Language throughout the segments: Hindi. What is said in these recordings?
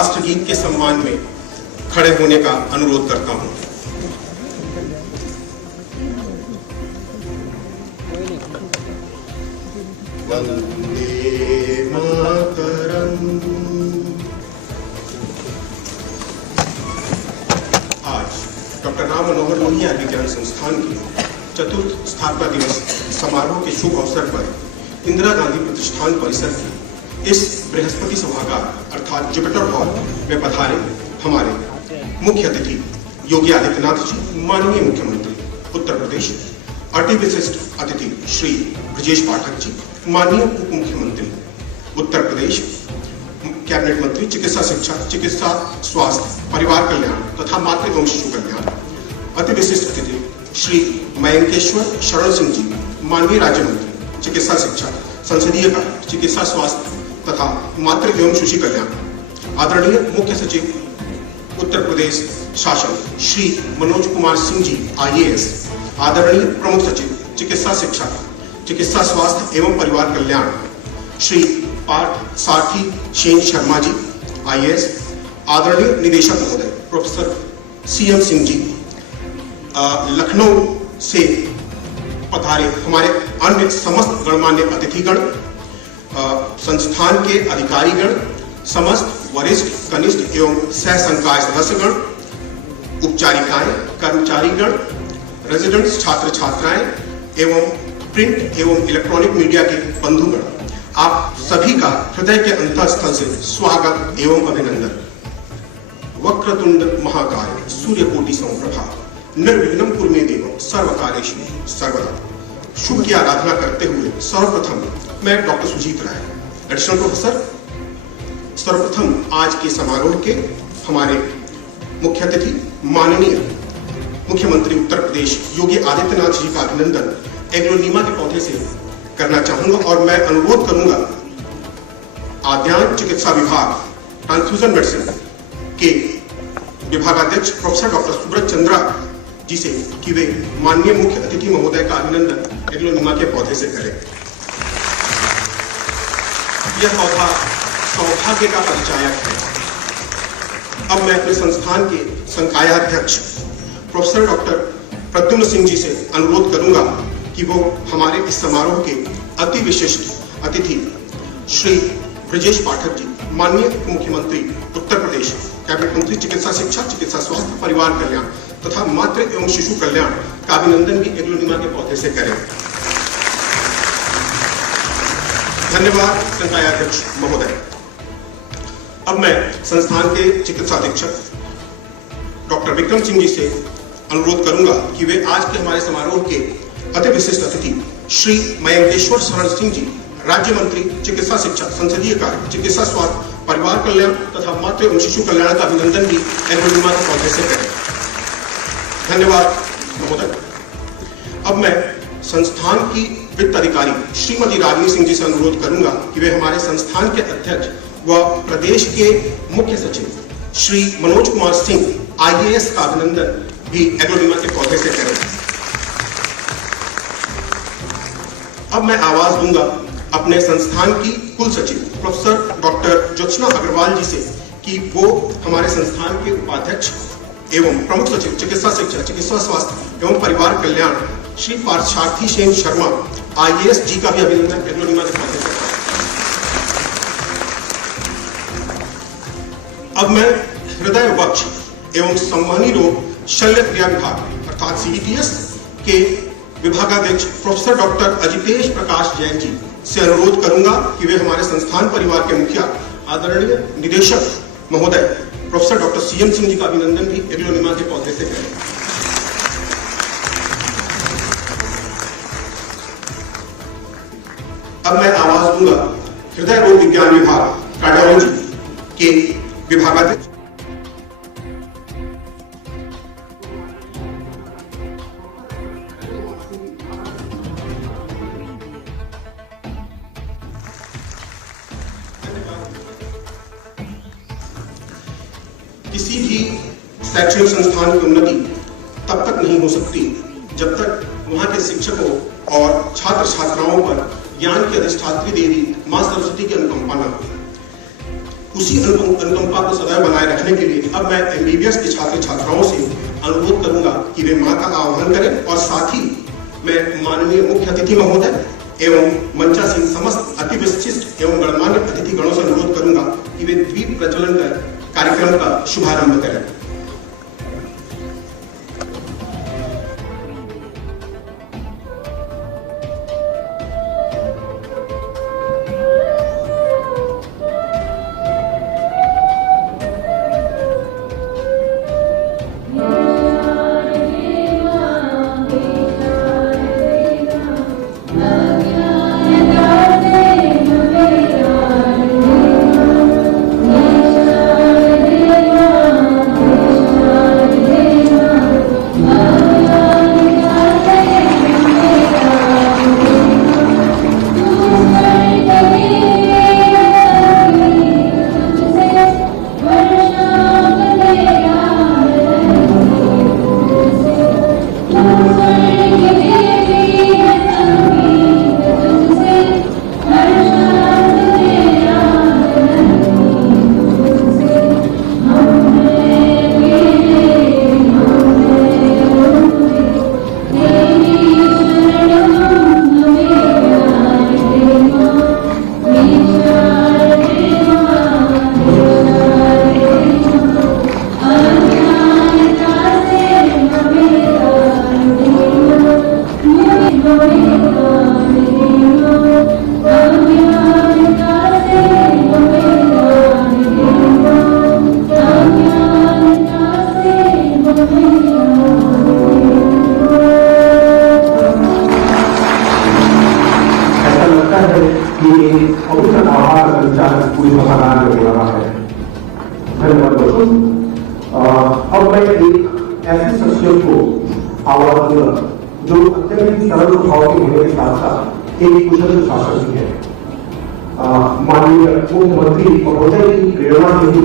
राष्ट्रगीत के सम्मान में खड़े होने का अनुरोध करता हूं। वंदे मातरम। आज डॉक्टर राम मनोहर लोहिया विज्ञान संस्थान की चतुर्थ स्थापना दिवस समारोह के शुभ अवसर पर इंदिरा गांधी प्रतिष्ठान परिसर की इस बृहस्पति सभागार अर्थात जुपिटर हॉल में पधारे हमारे मुख्य अतिथि योगी आदित्यनाथ जी, माननीय मुख्यमंत्री उत्तर प्रदेश, अति विशिष्ट अतिथि श्री ब्रजेश पाठक जी, माननीय उप मुख्यमंत्री उत्तर प्रदेश, कैबिनेट मंत्री चिकित्सा शिक्षा, चिकित्सा स्वास्थ्य, परिवार कल्याण तथा मातृ एवं शिशु कल्याण, अति विशिष्ट अतिथि श्री मयंकेश्वर शरण सिंह जी, माननीय राज्य मंत्री चिकित्सा शिक्षा, संसदीय कार्य, चिकित्सा स्वास्थ्य तथा मातृ एवं शिशु कल्याण, आदरणीय मुख्य सचिव उत्तर प्रदेश शासन श्री मनोज कुमार सिंह जी IAS, आदरणीय प्रमुख सचिव चिकित्सा शिक्षा, चिकित्सा स्वास्थ्य एवं परिवार कल्याण श्री पार्थ सारथी सेन शर्मा जी IAS, आदरणीय निदेशक महोदय प्रोफेसर CM सिंह जी, लखनऊ से पधारे हमारे अन्य समस्त गणमान्य अतिथिगण, संस्थान के अधिकारीगण, समस्त वरिष्ठ, कनिष्ठ एवं सह संकाय सदस्यगण, उपचारिकाएं, कर्मचारीगण, रेजिडेंट्स, छात्र छात्राएं एवं प्रिंट एवं इलेक्ट्रॉनिक मीडिया के बंधुगण, आप सभी का हृदय के अंतःस्थल से स्वागत एवं अभिनंदन। वक्रतुंड महाकाय सूर्यकोटि समप्रभा निर्विघ्नं कुरु मे देव सर्वकार्येषु सर्वदा। शुभ की आराधना करते हुए सर्वप्रथम मैं डॉक्टर सुजीत राय, एडिशनल प्रोफेसर, सर्वप्रथम आज के समारोह के हमारे मुख्य अतिथि माननीय मुख्यमंत्री उत्तर प्रदेश योगी आदित्यनाथ जी का अभिनंदन एग्लोनीमा के पौधे से करना चाहूंगा और मैं अनुरोध करूंगा आद्यान चिकित्सा विभाग ट्रांसफ्यूजन मेडिसिन के विभागाध्यक्ष प्रोफेसर डॉक्टर सुब्रत चंद्रा जी से कि वे माननीय मुख्य अतिथि महोदय का अभिनंदन एग्लोनीमा के पौधे से करें। यह पौधा सौभाग्य का परिचायक है। अब मैं अपने संस्थान के संकायाध्यक्ष प्रोफेसर डॉक्टर प्रद्युम्न सिंह जी से अनुरोध करूंगा कि वो हमारे इस समारोह के अति विशिष्ट अतिथि श्री ब्रजेश पाठक जी, माननीय उप मुख्यमंत्री उत्तर प्रदेश, कैबिनेट मंत्री चिकित्सा शिक्षा, चिकित्सा स्वास्थ्य, परिवार कल्याण तथा मातृ एवं शिशु कल्याण का अभिनंदन भी एग्लोनीमा के पौधे से करें। धन्यवाद संकायाध्यक्ष महोदय। अब मैं संस्थान के चिकित्सा अधीक्षक डॉक्टर विक्रम सिंह जी से अनुरोध करूंगा कि वे आज के हमारे समारोह के अति विशिष्ट अतिथि श्री मयंकेश्वर शरण सिंह जी, राज्य मंत्री चिकित्सा शिक्षा, संसदीय कार्य, चिकित्सा स्वास्थ्य, परिवार कल्याण तथा मातृ एवं शिशु कल्याण का अभिनंदन भी एग्लोनीमा के पौधे से करें। धन्यवाद महोदय। अब मैं संस्थान की वित्त अधिकारी श्रीमती रागिनी सिंह जी से अनुरोध करूंगा कि वे हमारे संस्थान के अध्यक्ष व प्रदेश के मुख्य सचिव श्री मनोज कुमार सिंह IAS का अभिनंदन भी एग्लोनीमा के पौधे से करें। अब मैं आवाज दूंगा अपने संस्थान की कुल सचिव प्रोफेसर डॉक्टर ज्योत्सना अग्रवाल जी से कि वो हमारे संस्थान के उपाध्यक्ष एवं प्रमुख सचिव चिकित्सा शिक्षा, चिकित्सा स्वास्थ्य एवं परिवार कल्याण श्री पार्थसारथी सेन शर्मा IAS जी का भी अभिनंदन एग्लोनीमा के पौधे से करें। अब मैं हृदय वक्ष एवं संवहनी रोग शल्य क्रिया विभाग अर्थात CDPS के विभागाध्यक्ष प्रोफेसर डॉक्टर अजितेश प्रकाश जैन जी से अनुरोध करूंगा कि वे हमारे संस्थान परिवार के मुखिया आदरणीय निदेशक महोदय professor doctor CM Singh ji का अभिनंदन भी एग्लोनीमा के पौधे से करें। अब मैं आवाज दूंगा हृदय रोग विज्ञान विभाग कार्डियोलॉजी के विभागाध्यक्ष किसी भी शैक्षणिक संस्थान की उन्नति तब तक नहीं हो सकती जब तक वहां के शिक्षकों और छात्र छात्राओं पर ज्ञान की अधिष्ठात्री देवी मां सरस्वती की अनुकंपा न हो। उसी अनुकंपा को सदैव बनाए रखने के लिए अब मैं MBBS के छात्र छात्राओं से अनुरोध करूंगा कि वे मां का आह्वान करें और साथ ही मैं माननीय मुख्य अतिथि महोदय एवं मंचासीन समस्त अति विशिष्ट एवं गणमान्य अतिथि गणों से अनुरोध करूंगा कि वे दीप प्रज्वलन कर कार्यक्रम का शुभारंभ करें। अब मैं एक ऐसी शख्सियत को आवाज दूंगा जो अत्यंत सरल भाव के होने के साथ साथ एक कुशल शासक भी है। माननीय मुख्यमंत्री महोदय की प्रेरणा से ही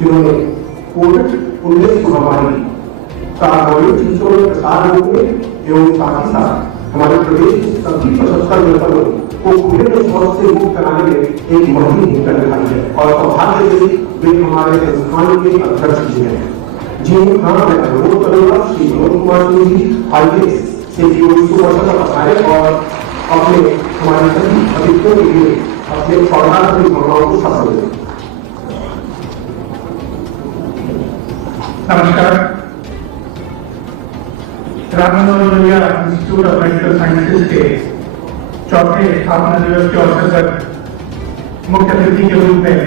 जिन्होंने कोविड-19 महामारी का गंभीर चीजों में प्रसार रोकने एवं साथ ही साथ हमारे प्रदेश के सभी 75 जनपदों को खुले में शौच से मुक्त कराने में एक महत्वपूर्ण भूमिका निभाई है और सौभाग्य से वे हमारे संस्थान के अध्यक्ष भी हैं। जी हाँ, मैं अनुरोध करूंगा श्री विनोद कुमार सिंह जी IAS से का पधारे और अपने हमारे सभी अतिथियों के लिए अपने सौभाग्य भावनाओं को सफल दें। नमस्कार। Ram Manohar Lohia institute of medical sciences के चौथे स्थापना दिवस के अवसर पर मुख्य अतिथि के रूप में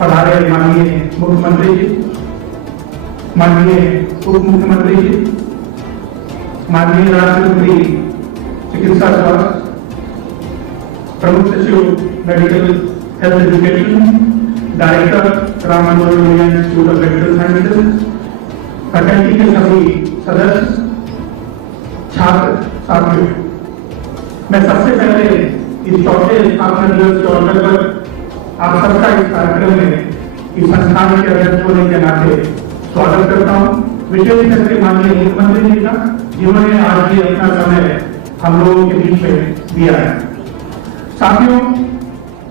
पधारे माननीय मुख्यमंत्री जी, माननीय उप मुख्यमंत्री जी, माननीय राज्य मंत्री चिकित्सा स्वास्थ्य, प्रमुख सचिव medical health education, director Ram Manohar Lohia institute of medical sciences, faculty के सभी सदस्य, छात्र साथियों, मैं सबसे पहले इस चौथे स्थापना दिवस के अवसर पर आप सबका इस कार्यक्रम में इस संस्थान के अध्यक्ष होने के नाते स्वागत करता हूँ। विशेष करके माननीय मुख्यमंत्री जी का, जिन्होंने आज भी अपना समय हम लोगों के बीच में दिया है। साथियों,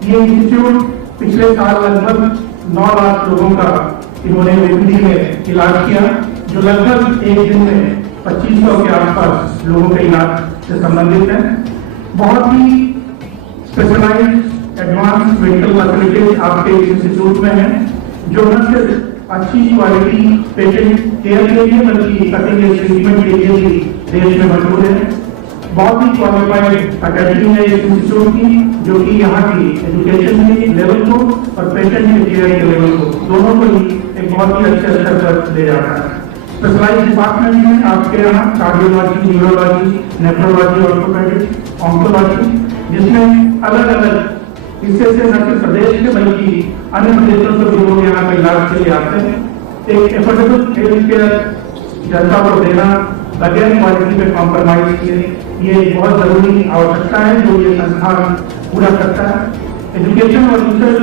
ये इंस्टीट्यूट पिछले साल लगभग 9 लाख लोगों का इन्होंने ओपीडी में इलाज किया, जो लगभग एक दिन में 2500 के आसपास लोगों के इलाज से संबंधित है। बहुत ही स्पेशलाइज्ड एडवांस मेडिकल फैसिलिटीज आपके इंस्टीट्यूट में है, जो न सिर्फ अच्छी क्वालिटी पेशेंट केयर के लिए बल्कि कटिंग एज ट्रीटमेंट के लिए भी देश में मशहूर है। बहुत ही क्वालिफाइड फैकल्टी है इस इंस्टीट्यूट की, जो कि यहाँ की एजुकेशन के लेवल को और पेशेंट के केयर के लेवल को दोनों को ही एक बहुत ही अच्छे स्तर पर ले जाता है। स्पेशलाइज्ड डिपार्टमेंट में आपके यहाँ cardiology, neurology, nephrology, orthopaedics, oncology, जिसमें अलग अलग हिस्से से न सिर्फ प्रदेश के बल्कि अन्य प्रदेशों से भी लोग यहाँ पे इलाज के लिए आते हैं। एक एफोर्डेबल हेल्थ केयर जनता को देना बगैर क्वालिटी पे कॉम्प्रोमाइज किए, ये बहुत जरूरी आवश्यकता है जो ये संस्थान पूरा करता है। एजुकेशन और रिसर्च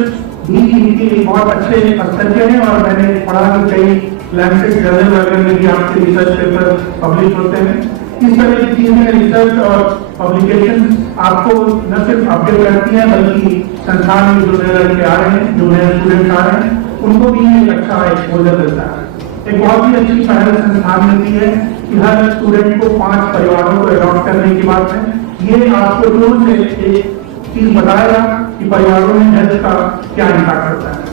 भी इनके बहुत अच्छे स्तर के हैं और मैंने पढ़ा कि कई लैंसेट जर्नल वगैरह में भी आपके रिसर्च पेपर पब्लिश होते हैं। इस तरह की चीजें रिसर्च और पब्लिकेशन आपको न सिर्फ अपडेट करती हैं बल्कि संस्थान में जो नए लड़के आ रहे हैं, जो नए स्टूडेंट्स आ रहे हैं, उनको भी एक अच्छा एक्सपोजर मिलता है। एक बहुत ही अच्छी पहल संस्थान ने की है कि हर स्टूडेंट को 5 परिवारों को अडॉप्ट करने की बात है। ये आपको जोर से एक चीज बताएगा कि परिवारों में हेल्थ का क्या इम्पैक्ट होता है।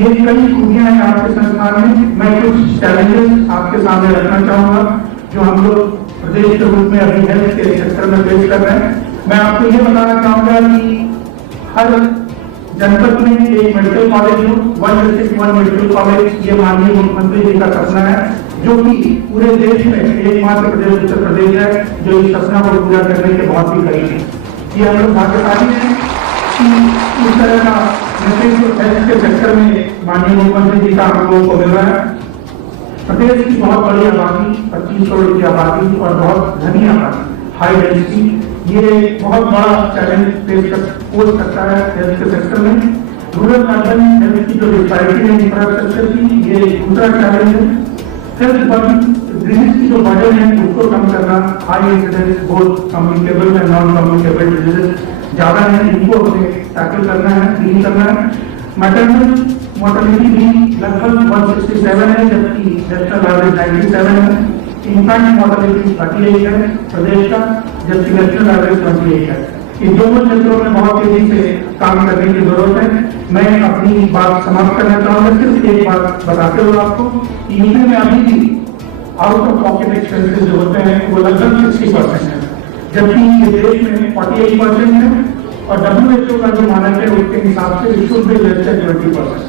ये कई खूबियां हैं आपके संस्थान में। मैं कुछ चैलेंजेस आपके सामने रखना चाहूंगा जो हम लोग प्रदेश के रूप में अभी हेल्थ के सेक्टर में फेस कर रहे हैं। मैं आपको ये बताना चाहूंगा कि हर जनपद में एक मेडिकल कॉलेज हो, 1 डिस्ट्रिक्ट 1 मेडिकल कॉलेज, ये माननीय मुख्यमंत्री जी का सपना है, जो कि पूरे देश में एकमात्र प्रदेश उत्तर प्रदेश है जो इस सपना को पूरा करने के बहुत ही करीब है। ये हम लोग भाग्यशाली हैं कि इस तरह का नेतृत्व हेल्थ के सेक्टर में माननीय मुख्यमंत्री जी का हम लोगों को मिल रहा है। प्रदेश की बहुत बड़ी आबादी, 25 करोड़ की आबादी और बहुत घनी आबादी, हाई डेंसिटी, ये बहुत बड़ा चैलेंज फेस करता है हेल्थ के सेक्टर में। रूरल अर्बन हेल्थ की जो डिस्पैरिटी है इंफ्रास्ट्रक्चर की, ये दूसरा चैलेंज है। हेल्थ डिजीज की जो बर्डन है उसको कम करना, high incidence both communicable and non communicable disease ज्यादा है, इनको हमें टैकल करना है, डील करना है। मैटरनल मोर्टेलिटी भी लगभग 167 है, जबकि नेशनल एवरेज 97 है। इनफैंट मोर्टेलिटी 38 है प्रदेश का, जबकि नेशनल एवरेज 28 है। इन दोनों क्षेत्रों में बहुत तेजी से काम करने की जरूरत है। मैं अपनी बात समाप्त करना चाहूंगा सिर्फ एक बात बताते हुए आपको, यूपी में अभी भी आउट ऑफ पॉकेट एक्सपेंसेस जो होते हैं वो लगभग 60% है, जबकि ये देश में 48% है और WHO का जो मानक है उसके हिसाब से it should be less than 20%।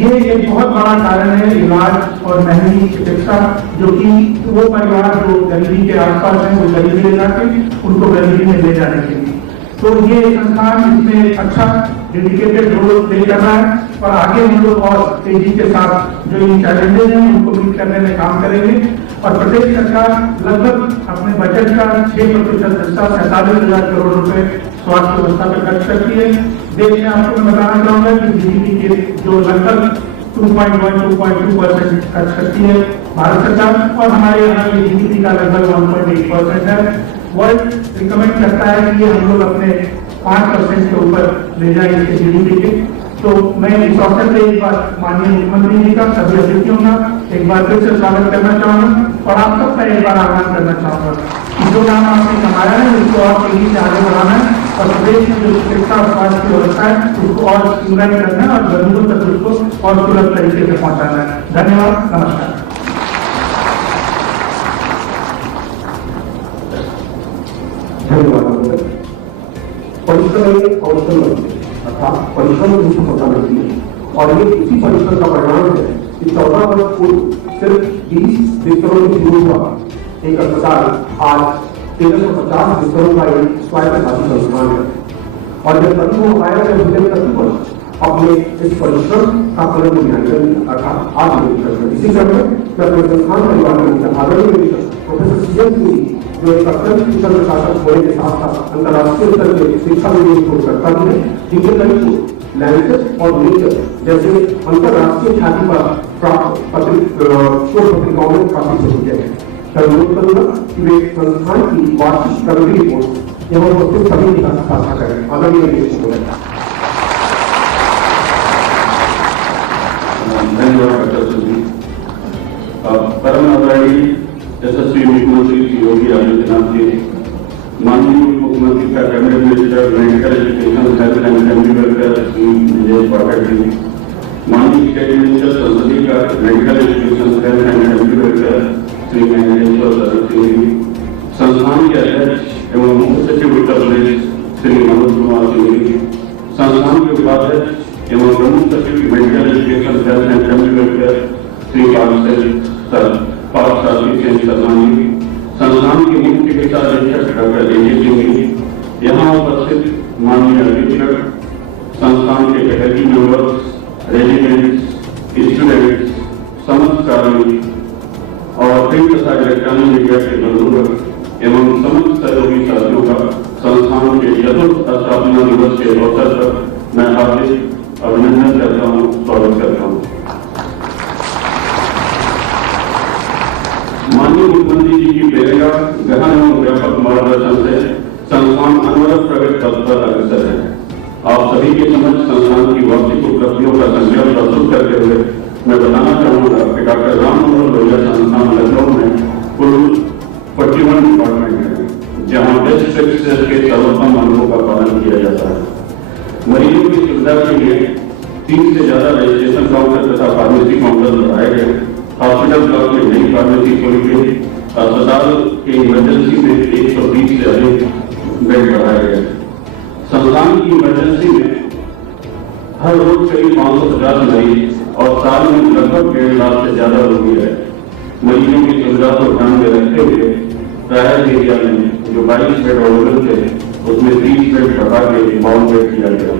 ये एक बहुत बड़ा कारण है इलाज और महंगी चिकित्सा, जो कि वो परिवार जो गरीबी के आसपास है वो गरीबी ले जाके उनको गरीबी में ले जाने के लिए। तो ये संस्थान इसमें अच्छा डेडिकेटेड रोल प्ले कर रहा है और आगे हम लोग और तेजी के साथ जो इन चैलेंजेस हैं उनको मीट करने में काम करेंगे। और प्रदेश सरकार लगभग अपने बजट का 6% हिस्सा 47,000 करोड़ रुपए स्वास्थ्य व्यवस्था पर खर्च करती है। देश में आपको मैं बताना चाहूंगा कि GDP के जो लगभग 2.1-2.2% खर्च करती है भारत सरकार, और हमारे यहाँ ये GDP का लगभग 1.8% है। वर्ल्ड रिकमेंड करता है कि ये हम लोग अपने 5% के ऊपर ले जाए इसके GDP के। तो मैं इस अवसर पे एक बार माननीय मुख्यमंत्री जी का, सभी अतिथियों का एक बार फिर से स्वागत करना चाहूंगा और आप सबका एक बार आह्वान करना चाहूंगा कि जो नाम आपने कमाया है उसको और तेजी से आगे बढ़ाना है और प्रदेश में जो चिकित्सा और स्वास्थ्य की व्यवस्था है उसको और स्ट्रीमलाइन करना है और गरीबों तक उसको और सुलभ तरीके से पहुंचाना है। धन्यवाद, नमस्कार। धन्यवाद। परिश्रम कौशल अर्थात परिश्रम की सफलता मिलती है और ये इसी परिश्रम का परिणाम है कि 14 वर्ष पूर्व सिर्फ 20 बिस्तरों में शुरू हुआ एक अस्पताल आज 1350 बिस्तरों का एक स्वायत्तशासी संस्थान है। और जब तभी वो आया जब पिछले 30 वर्ष अपने इस परिश्रम का फल मूल्यांकन अर्थात आत्मनिर्भर। इसी क्रम में मैं अपने संस्थान परिवार में आदरणीय निदेशक प्रोफेसर CM सिंह जो एक अत्यंत कुशल प्रशासक होने के साथ साथ अंतर्राष्ट्रीय स्तर के शिक्षा में शोध करता भी है, जिनके कई लैंसेट और नेचर जैसे अंतर्राष्ट्रीय ख्याति पर प्राप्त शोध पत्रिकाओं में काफी सहयोग है। मैं अनुरोध करूंगा कि वे संस्थान की वार्षिक प्रगति रिपोर्ट एवं उपस्थित सभी के साथ साझा करें। आदरणीय निदेशक महोदय। धन्यवाद डॉक्टर सुधीर। परम आदरणीय यशस्वी मुख्यमंत्री श्री योगी आदित्यनाथ जी, माननीय मुख्यमंत्री का cabinet minister medical education health and family welfare Shri Vijay Pathak ji, माननीय स्टेट मिनिस्टर संसदीय कार्य medical education health and family welfare Shri Mahendra Saraswati ji, संस्थान के अध्यक्ष एवं मुख्य सचिव उत्तर प्रदेश श्री मनोज कुमार सिंह जी, संस्थान के उपाध्यक्ष एवं प्रमुख सचिव medical education health and family welfare Shri Parthasarathi Sharma ji, संस्थान के मुख्य चिकित्सा अधीक्षक डॉक्टर AJ सिंह जी, यहाँ उपस्थित माननीय अधीक्षक, संस्थान के फैकल्टी मेंबर्स, रेजिडेंट्स, स्टूडेंट्स, समस्त कार्मिक और प्रिंट तथा इलेक्ट्रॉनिक मीडिया के बंधुगण एवं समस्त सहयोगी साथियों का संस्थान के चतुर्थ स्थापना दिवस के अवसर पर मैं हार्दिक अभिनंदन करता हूँ, स्वागत करता हूँ। माननीय मुख्यमंत्री जी की प्रेरणा, गहन एवं व्यापक मार्गदर्शन से संस्थान अनवरत प्रगति पथ पर अग्रसर है। आप सभी सभी के समझ संस्थान की वार्षिक उपलब्धियों का संक्षेप प्रस्तुत करते हुए मैं बताना चाहूंगा कि डॉक्टर राम मनोहर लोहिया संस्थान लखनऊ में कुल 41 डिपार्टमेंट है, जहां बेस्ट प्रैक्टिसेस के सर्वोत्तम मानकों का पालन किया जाता है। मरीजों की सुविधा के लिए 3 से ज्यादा रजिस्ट्रेशन काउंटर तथा फार्मेसी काउंटर लगाए गए। हॉस्पिटल ब्लॉक में नई फार्मेसी खोली गई। अस्पताल के इमरजेंसी में 120 से अधिक बेड बढ़ाए गए। संस्थान की इमरजेंसी में हर रोज करीब 550 मरीज और साल में लगभग 1.5 लाख से ज्यादा रोगी है। मरीजों की सुविधा को ध्यान में रखते हुए ट्रायल एरिया में जो 22 बेड अवेलेबल थे उसमें 30 बेड बढ़ा के 52 बेड किया गया।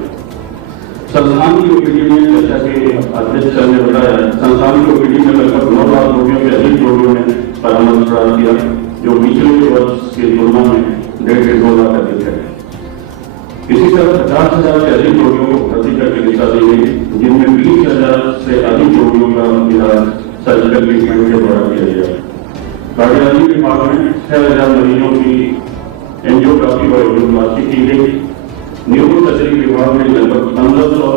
संस्थान की ओपीडी में जैसा कि अध्यक्ष सर ने बताया, संस्थान की ओपीडी में लगभग 9 लाख रोगियों से अधिक रोगियों ने परामर्श प्राप्त किया, जो पिछले वर्ष की तुलना में 1.5 से 2 लाख अधिक है। इसी तरह 50,000 से अधिक रोगियों को भर्ती कर चिकित्सा दी गई, जिनमें 20,000 से अधिक रोगियों का इलाज सर्जिकल ट्रीटमेंट के द्वारा किया गया। कार्डियोलॉजी विभाग में 6,000 मरीजों की एंजियोग्राफी और एंजियोप्लास्टी की गई। न्यूरो सर्जरी विभाग में लगभग 1500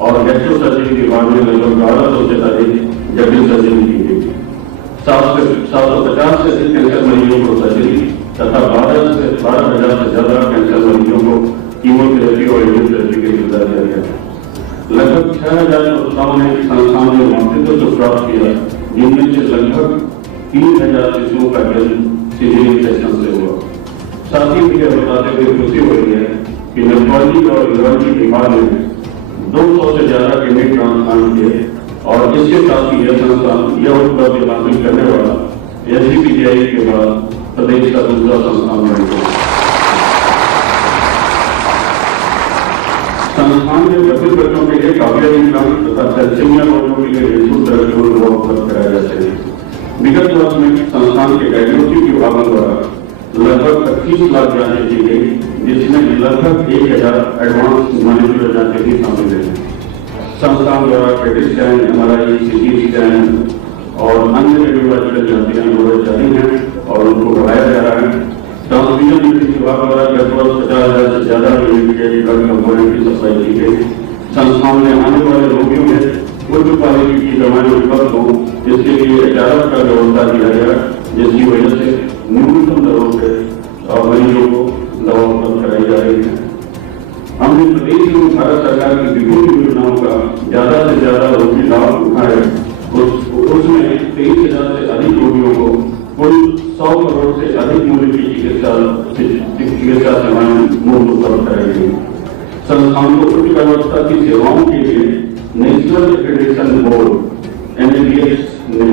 और गैस्ट्रो सर्जरी विभाग में लगभग 1200 से अधिक जटिल सर्जरी की गई। 750 से अधिक कैंसर मरीजों को सर्जरी तथा 12,000 से ज्यादा कैंसर मरीजों को कीमोथेरेपी और रेडियोथेरेपी की सुविधा दिया गया। लगभग 6,000 प्रस्तावों ने संस्थान में मातृत्व से प्राप्त किया, जिनमें से लगभग 3,000 शिशुओं का जन्म सीजरियन सेक्शन से हुआ। साथ ही मुझे बताते हुए खुशी हो रही है कि नेफ्रोलॉजी और यूरोलॉजी विभाग में 200 से ज्यादा किडनी ट्रांसप्लांट किए और इसके साथ ही यह संस्थान यह उपलब्धि हासिल करने वाला SGPGI के बाद प्रदेश का दूसरा संस्थान बन गया। संस्थान में बच्चे बच्चों के लिए काफी इम्कान तथा थैलेसीमिया रोगियों के लिए निःशुल्क दवाइयों को उपलब्ध कराया जाता है। विगत वर्ष में संस्थान के डायग्नोस्टिक विभागों द्वारा लगभग 25 लाख जांचें की गई, जिसमें लगभग 1,000 एडवांस मॉलिक्यूलर जांचें भी शामिल है। संस्थान द्वारा PET scan, MRI, CT scan और अन्य रेडियोलॉजिकल जांचें हो जारी हैं और उनको बढ़ाया जा रहा है। ट्रांसफ्यूजन मेडिसिन विभाग द्वारा गत वर्ष 50,000 से ज्यादा यूनिट के ब्लड कंपोनेंट की सप्लाई की गई। संस्थान में आने वाले रोगियों में उच्च क्वालिटी की दवाएं उपलब्ध हो, इसके लिए HRF का व्यवस्था किया गया, जिसकी वजह से न्यूनतम दरों पर मरीजों को दवा उपलब्ध कराई जा रही है। हमने प्रदेश में भारत सरकार की विभिन्न योजनाओं का ज्यादा से ज्यादा रोगी लाभ उठाए। उसमें 23,000 से अधिक रोगियों को कुल 100 करोड़ से अधिक मूल्य की चिकित्सा सेवाएं मुफ्त उपलब्ध कराई गई। संस्थान को उच्च गुणवत्ता की सेवाओं के लिए नेशनल एक्रेडिटेशन बोर्ड NABH ने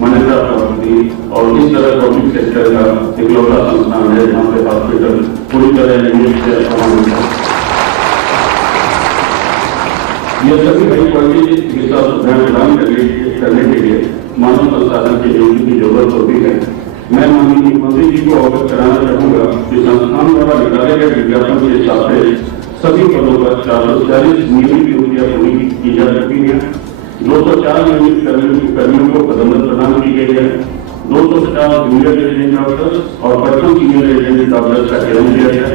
मान्यता प्राप्त की और इस तरह पब्लिक सेक्टर का इकलौता संस्थान है जहाँ पे हॉस्पिटल पूरी तरह नियमित से यह सभी हाई क्वालिटी चिकित्सा सुविधाएं प्रदान करने के लिए मानव संसाधन की नियुक्ति की जरूरत होती है। मैं माननीय मुख्यमंत्री जी को अवगत कराना चाहूंगा कि संस्थान द्वारा निकाले गए विज्ञापन के हिसाब से सभी पदों पर 440 नियमित नियुक्तियां पूरी की जा चुकी है। 204 नियमित कर्मियों को पदोन्नति प्रदान की गई है। 250 जूनियर रेजिडेंट डॉक्टर्स और 55 सीनियर रेजिडेंट डॉक्टर्स का चयन किया गया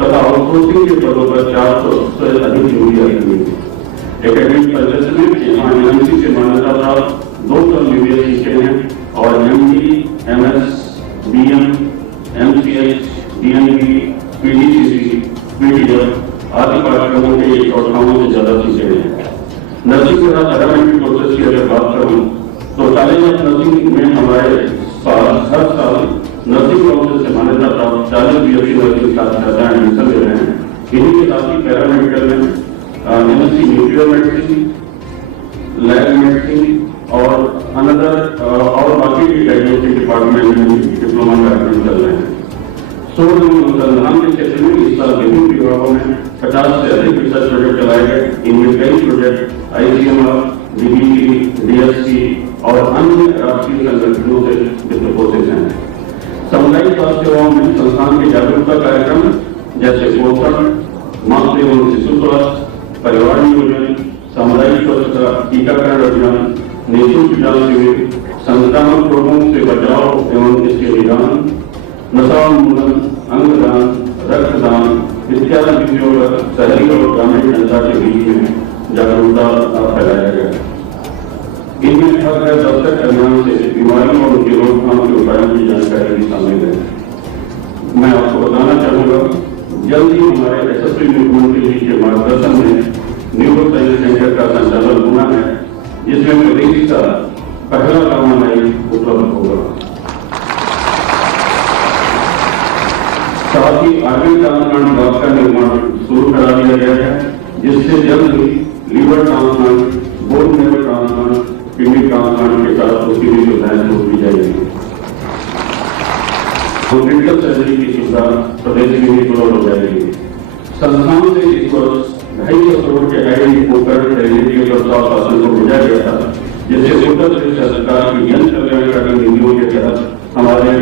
तथा आउटसोर्सिंग के पदों पर 400 से अधिक नियुक्तियां की गई। एकेडमिक परिषद में यहाँ NMC से मान्यता प्राप्त 2 MBBS सीटें हैं और MD, MS, BM, MCH, DNB, PDCC, PDF आदि पाठ्यक्रमों के 158 से ज्यादा सीटें हैं। नर्सिंग तथा पैरामेडिकल कोर्सेज की अगर बात करूं तो कॉलेज ऑफ नर्सिंग में हमारे हर साल नर्सिंग काउंसिल से मान्यता प्राप्त 40 BSc नर्सिंग छात्र एडमिशन ले रहे हैं। इन्हीं के साथ ही पैरामेडिकल में MSc nuclear medicine, lab medicine और अनदर और बाकी भी डायग्नोस्टिक डिपार्टमेंट में डिप्लोमा कार्यक्रम चल रहे हैं। शोध एवं अनुसंधान के क्षेत्र में इस साल विभिन्न विभागों में 50 से अधिक रिसर्च प्रोजेक्ट चलाए गए। इनमें कई प्रोजेक्ट ICMR, DBT, DSC और अन्य राष्ट्रीय संगठनों से वित्तपोषित हैं। सामुदायिक स्वास्थ्य सेवाओं में संस्थान के जागरूकता कार्यक्रम जैसे पोषण, मातृ एवं शिशु स्वास्थ्य, परिवार नियोजन, सामुदायिक स्वच्छता, टीकाकरण अभियान, निःशुल्क जांच शिविर, संक्रामक रोगों से बचाव एवं इसके निदान, नशा उन्मूलन, अंगदान, रक्तदान, इत्यादि विषयों पर शहरी और ग्रामीण जनता के बीच में जागरूकता फैलाया गया। इनमें हर घर दस्तक अभियान से बीमारियों और उनकी रोकथाम के उपायों की जानकारी भी शामिल है। मैं आपको बताना चाहूंगा, जल्द ही हमारे यशस्वी मुख्यमंत्री जी के मार्गदर्शन में न्यूरो साइंस सेंटर का संचालन होना है, जिसमें प्रदेश का पहला गामा नाइल उपलब्ध होगा। साथ ही आर्गन ट्रांसप्लांट ब्लॉक का निर्माण शुरू करा दिया गया है, जिससे जल्द ही liver transplant, bone marrow transplant, kidney transplant के साथ उसकी भी सुविधाएं शुरू की जाएगी। क्रिटिकल सर्जरी की सुविधा प्रदेश में भी उपलब्ध हो जाएगी। संस्थान से इस वर्ष 250 करोड़ के आईडी उपकरण खरीदने के प्रस्ताव शासन को भेजा गया था, जिससे उत्तर प्रदेश सरकार की जन कल्याणकारी नीतियों के तहत हमारे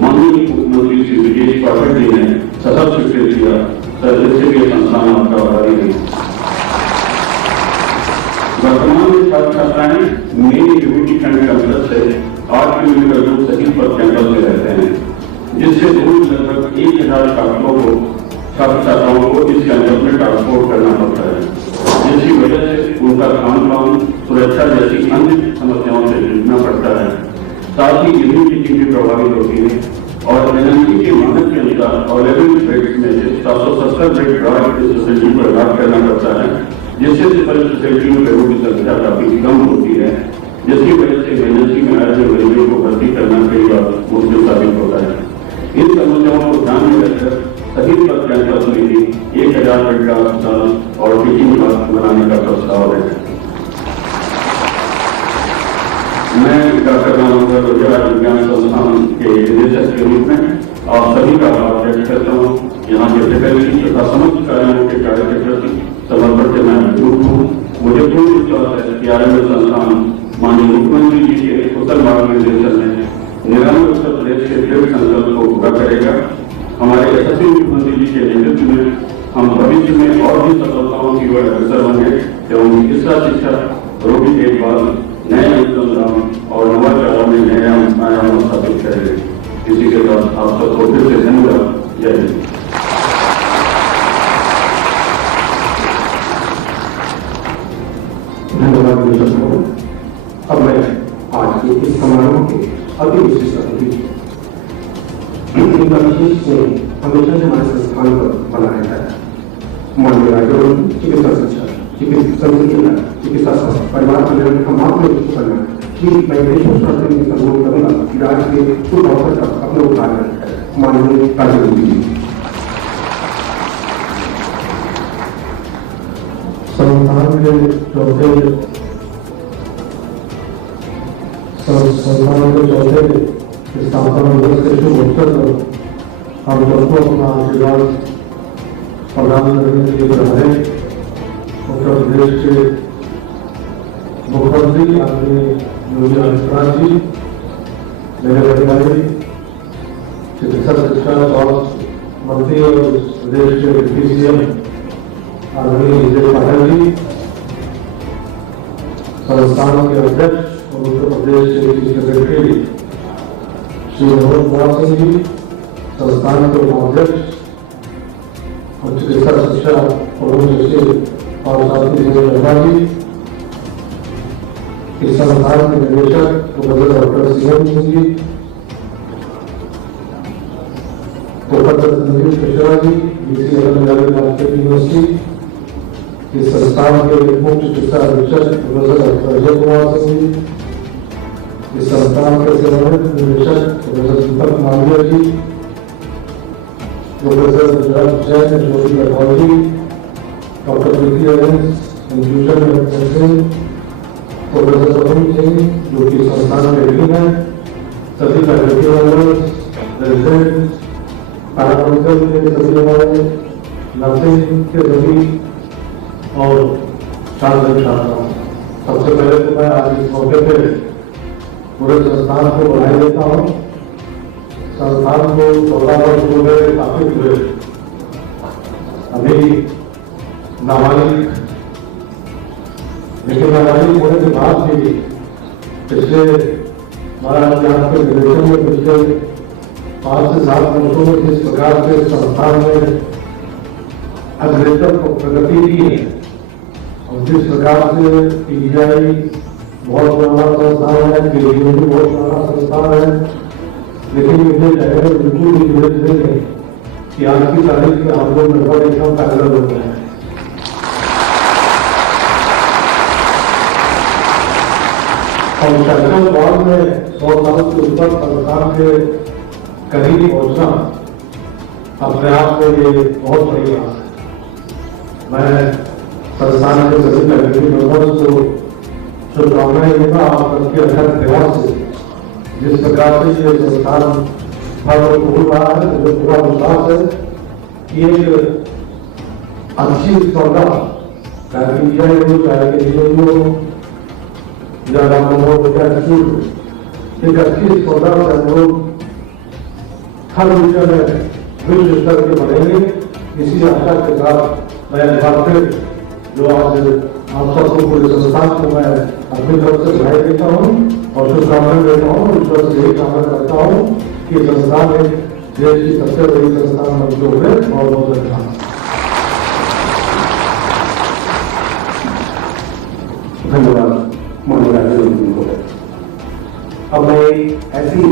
माननीय मुख्यमंत्री श्री ब्रजेश पाठक जी ने सशक्त स्वीकृत किया। जिससे भी संस्थान आपका आभारी है। वर्तमान में छात्र छात्राएं मेरी यूनिटी खंड कैंपस से 8 किलोमीटर दूर सचिन पर कैंपस में रहते हैं, जिससे दूर लगभग 1000 छात्र छात्राओं को इस कैंपस में ट्रांसपोर्ट करना पड़ता है, जिसकी वजह से उनका खान पान, सुरक्षा जैसी अन्य समस्याओं से जूझना पड़ता है। साथ ही इम्यून टीचिंग भी प्रभावित होती है और एनएमसी के मानक के अनुसार अवेलेबल बेड्स में से 770 बेड ड्रॉइंग इस सोसाइटी पर लाभ करना पड़ता है, जिससे सोसाइटी में बेडों की संख्या काफी कम होती है, जिसकी वजह से इमरजेंसी में आए हुए मरीजों को भर्ती करना कई बार मुश्किल साबित होता है। इन समस्याओं को ध्यान में रखकर सभी पर कैंपस में भी 1000 बेड का अस्पताल और टीचिंग ब्लॉक बनाने का प्रस्ताव है। मैं डॉक्टर रामचंद्र रोजगार विज्ञान संस्थान के निदेशक के रूप में आप सभी का आभार व्यक्त करता हूँ। यहाँ के फैकल्टी तथा समस्त कार्यों के कार्य के प्रति समर्पण से मैं मजबूत हूँ। मुझे पूर्ण विश्वास है कि आरएमएल संस्थान माननीय मुख्यमंत्री जी के कुशल मार्गदर्शन में निरंतर उत्तर प्रदेश के दृढ़ संकल्प को पूरा करेगा। हमारे यशस्वी मुख्यमंत्री जी के नेतृत्व में हम भविष्य में और भी सफलताओं की ओर अग्रसर होंगे एवं चिकित्सा शिक्षा, रोगी देखभाल, नए अनुसंधान और नवाचारों में नए आयाम स्थापित करेंगे। इसी के साथ आप सबको फिर से धन्यवाद। जय हिंद। धन्यवाद दर्शकों। अब मैं आज के इस समारोह के अति विशिष्ट अतिथि इनका विशेष से हमेशा से हमारे संस्थान पर बनाया गया है। माननीय राज्य चिकित्सा शिक्षा, चिकित्सा स्वास्थ्य, परिवार कल्याण का मात्र करना कि मैं विशेष अनुरोध करूंगा कि राज्य के शुभ अवसर तक अपने उदाहरण है। माननीय राज्य जी, संस्थान के चौथे स्थापना दिवस के शुभ अवसर पर हम सबको अपना आशीर्वाद प्रदान करने के लिए रहे। उत्तर प्रदेश के मुख्यमंत्री आदरणीय योगी आदित्यनाथ जी, मेरे अधिकारी, चिकित्सा शिक्षा स्वास्थ्य मंत्री और प्रदेश के डिप्टी सीएम आदरणीय विजय पाठक जी, संस्थान के अध्यक्ष और उत्तर प्रदेश के चीफ सेक्रेटरी श्री मनोज कुमार सिंह जी, संस्थान के उपाध्यक्ष और चिकित्सा शिक्षा प्रमुख सचिव और साथी शर्मा जी, इस संस्थान के निदेशक professor doctor CM Singh ji, professor Sanjeev Mishra ji, BC university, इस संस्थान के मुख्य चिकित्सा अधीक्षक प्रोफेसर डॉक्टर अजय कुमार सिंह जी, इस संस्थान के सेवानिवृत्त निदेशक professor Deepak Malviya ji, professor Gujarat Jain Jyoti Advani, doctor Preeti एजेंस institution of medicine, professor Sameer Singh जो कि संस्थान के डीन है, सभी फैकल्टी मेंबर्स, रेजिडेंट, पैरामेडिकल के सभी हमारे, नर्सिंग के सभी और छात्र छात्राओं। सबसे पहले तो मैं आज इस मौके पे पूरे संस्थान को बधाई देता हूँ। संस्थान को 14 वर्ष हो गए स्थापित हुए, अभी नाबालिग, लेकिन नाबालिग होने के बाद भी पिछले महाराज यहाँ के निदेशन में पिछले 5 से 7 वर्षों में जिस प्रकार से संस्थान में अग्रसर को प्रगति दी है। और जिस प्रकार से पीजीआई बहुत बड़ा संस्थान है, केजीओ भी बहुत बड़ा संस्थान है, लेकिन मुझे लगता है बिल्कुल भी जरूरत नहीं है कि आज की तारीख में आप लोग लगभग एकदम पैदल होते हैं। और सेंट्रल बॉर्ड में 100 साल के ऊपर संस्थान के करीब पहुंचना अपने आप में ये बहुत बड़ी बात है। मैं संस्थान के सभी कमेटी मेंबर्स को शुभकामनाएं दूंगा आप उनके अथक प्रयास से जिस प्रकार से ये संस्थान फल हो रहा है, मुझे पूरा विश्वास है कि एक अच्छी सौदा चाहे पीजीआई हो, चाहे केजीओ हो, या एक अच्छी सौदा से हम लोग हर विषय में विश्व स्तर के बनेंगे। इसी आशा के साथ मैं फिर जो आज आप सबको पूरे संस्थान को मैं अपनी तरफ से बधाई देता हूँ और शुभकामनाएं देता हूँ। ईश्वर से यही कामना करता हूँ कि संस्थान में देश की सबसे बड़ी संस्थान बन जो है। बहुत बहुत धन्यवाद। धन्यवाद। अब मैं ऐसी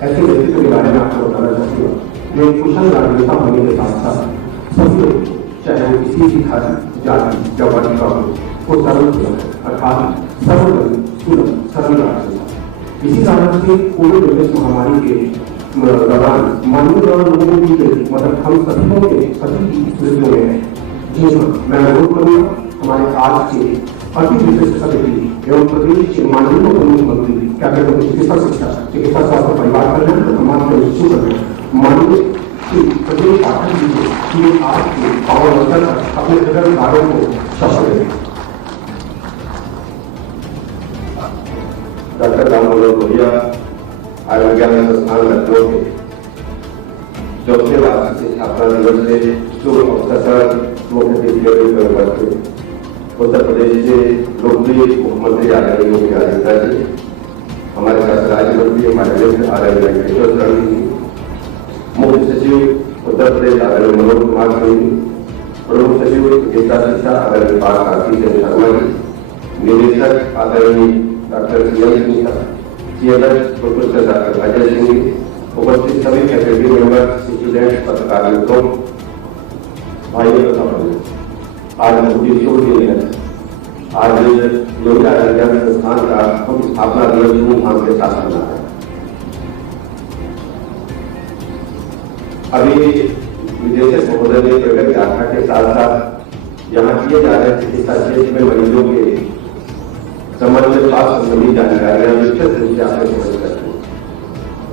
व्यक्तित्व के बारे में आपको बताना चाहती हूँ जो एक कुशल राजनेता होने के साथ साथ सभी लोग चाहे वो किसी भी जाति या वर्ग का हो वो सरल अर्थात सरल राजनेता। इसी कारण से कोविड-19 महामारी के दौरान मानवीय लोगों की मतलब हम सभी के स्थितियों में है। जी हाँ, मैं अनुरोध करूंगा हमारे आज के अति विशिष्ट अतिथि एवं प्रदेश के माननीय प्रमुख मंत्री क्या कहते हैं चिकित्सा शिक्षा, चिकित्सा स्वास्थ्य परिवार कल्याण समाज के कल्याण माननीय प्रदेश पाठक जी को आज के पावन अवसर पर अपने सदन कार्यों को सफल करें। डॉक्टर राममनोहर लोहिया आयुर्विज्ञान संस्थान लखनऊ के 4वें वार्षिक स्थापना दिवस से शुभ अवसर पर मुख्य उत्तर प्रदेश के लोकप्रिय मुख्यमंत्री आदरणीय योगी आदित्यनाथ जी, हमारे शासन राज्य मंत्री माननीय आदरणीय वेंकटेश्वर शरण जी, मुख्य सचिव उत्तर प्रदेश आदरणीय मनोज कुमार सिंह, प्रमुख सचिव चिकित्सा शिक्षा आदरणीय पार्थ कार्तिक शर्मा जी, निदेशक आदरणीय doctor CM CMS professor doctor Ajay Singh, उपस्थित सभी फैकल्टी मेंबर, स्टूडेंट, पत्रकार मित्रों, भाइयों तथा बहनों, आज मुझे शुभ दिन है। आज योगी आयुर्विज्ञान संस्थान का स्थापना दिवस धूमधाम के साथ मना है। अभी विदेशक महोदय ने प्रगति गाथा के साथ साथ यहाँ किए जा रहे चिकित्सा क्षेत्र में मरीजों के संबंध में स्वास्थ्य संबंधी जानकारियां विस्तृत रूप से आपने समझ सकते हैं।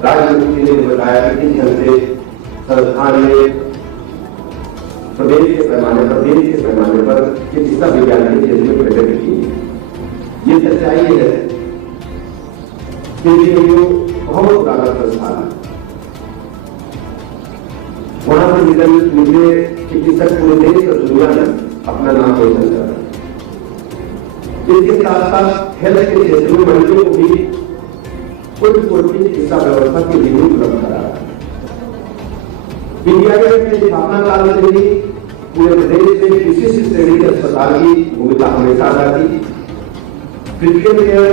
राज्य मंत्री ने बताया कि किस ढंग से संस्थान ने प्रदेश के पैमाने पर चिकित्सा विज्ञान के क्षेत्र में प्रगति की। ये सच्चाई है कि ये बहुत पुराना संस्थान है। वहां से निकले चिकित्सक पूरे देश और दुनिया में अपना नाम रोशन कर रहे हैं। इसके साथ साथ हेल्थ के क्षेत्र में मरीजों को भी कोई चिकित्सा व्यवस्था की लिए उपलब्ध करा रहा है। पीजीआई के स्थापना काल से ही पूरे प्रदेश में विशिष्ट श्रेणी के अस्पताल की भूमिका हमेशा अदा की। क्रिटिकल केयर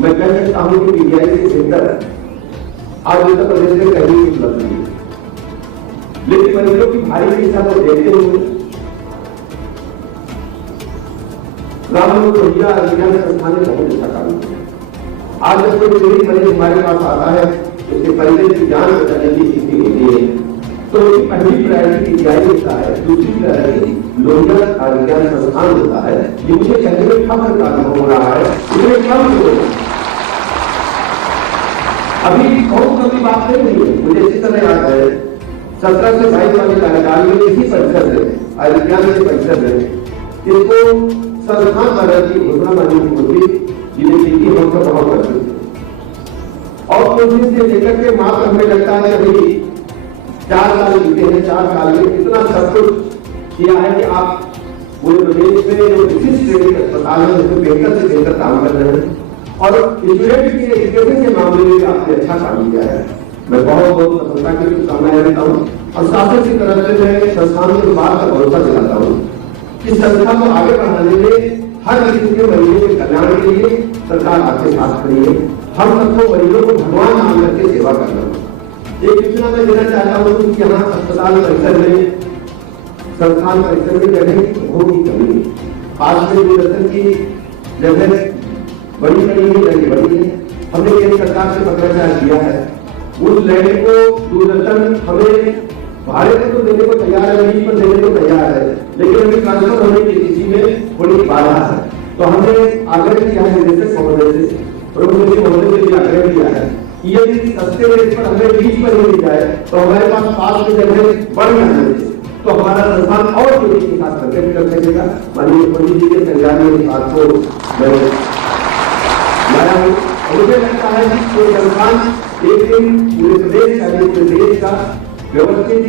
मैं कह सकता हूं कि पीजीआई के सेंटर आज उत्तर प्रदेश में कहीं उपलब्ध नहीं है, लेकिन मरीजों की भारी संख्या को देखते हुए राममनोहर लोहिया आयुर्विज्ञान संस्थान ने बहुत अच्छा काम किया। आज जब कोई गरीब मरीज हमारे पास आता है, उसके परिवेश की जान बचाने की स्थिति होती है, तो पहली प्रायोरिटी पीजीआई होता है, दूसरी प्रायोरिटी लोहिया आयुर्विज्ञान संस्थान होता है। ये मुझे कहने में फख्र का अनुभव हो रहा है। इसमें कम हो अभी बहुत कभी बात नहीं है। मुझे इसी तरह याद है 17 से 22 वाले कार्यकाल में इसी परिसर में आयुर्विज्ञान के परिसर में इसको संस्थान द्वारा की घोषणा मानी होती जिन्हें की हम सब बहुत करते थे। और कुछ दिन से लेकर के मात्र हमें लगता है अभी 4 साल बीते हैं। 4 साल में इतना सब कुछ किया है कि आप पूरे प्रदेश में जो विशिष्ट श्रेणी के अस्पताल है उसमें बेहतर से बेहतर काम कर रहे हैं और स्टूडेंट की एजुकेशन के मामले में आपने अच्छा काम किया है। मैं बहुत बहुत सफलता की शुभकामनाएं देता हूँ और शासन की तरफ से मैं संस्थान को बात का भरोसा दिलाता हूँ कि संस्था को आगे बढ़ाने में हर किसी के मरीजों के कल्याण के लिए सरकार आपके साथ खड़ी है। हम सबको मरीजों को भगवान मान करके सेवा करना है। एक सूचना मैं देना चाहता हूँ कि यहाँ अस्पताल परिसर में, संस्थान परिसर में जगह की बहुत ही कमी है। आज में दूरदर्शन की जगह बड़ी बड़ी जगह बड़ी है। हमने केंद्र सरकार से पत्राचार किया है, उस लैंड को दूरदर्शन हमें भाड़े पर तो देने को तैयार है, लीज पर देने को तैयार है, लेकिन अभी ट्रांसफर होने की स्थिति में बड़ी बाधा है। तो हमने आग्रह किया है निदेशक महोदय से, प्रमुख सचिव महोदय से भी आग्रह किया है कि यदि सस्ते रेट पर हमें लीज पर मिल जाए तो हमारे पास की जगह बढ़ जाने तो हमारा संस्थान और तेजी के साथ प्रकट कर सकेगा। माननीय मोदी जी के संज्ञान में इस बात को मैं लाया हूँ। मुझे लगता है कि ये संस्थान एक दिन पूरे प्रदेश का, पूरे देश का व्यवस्थित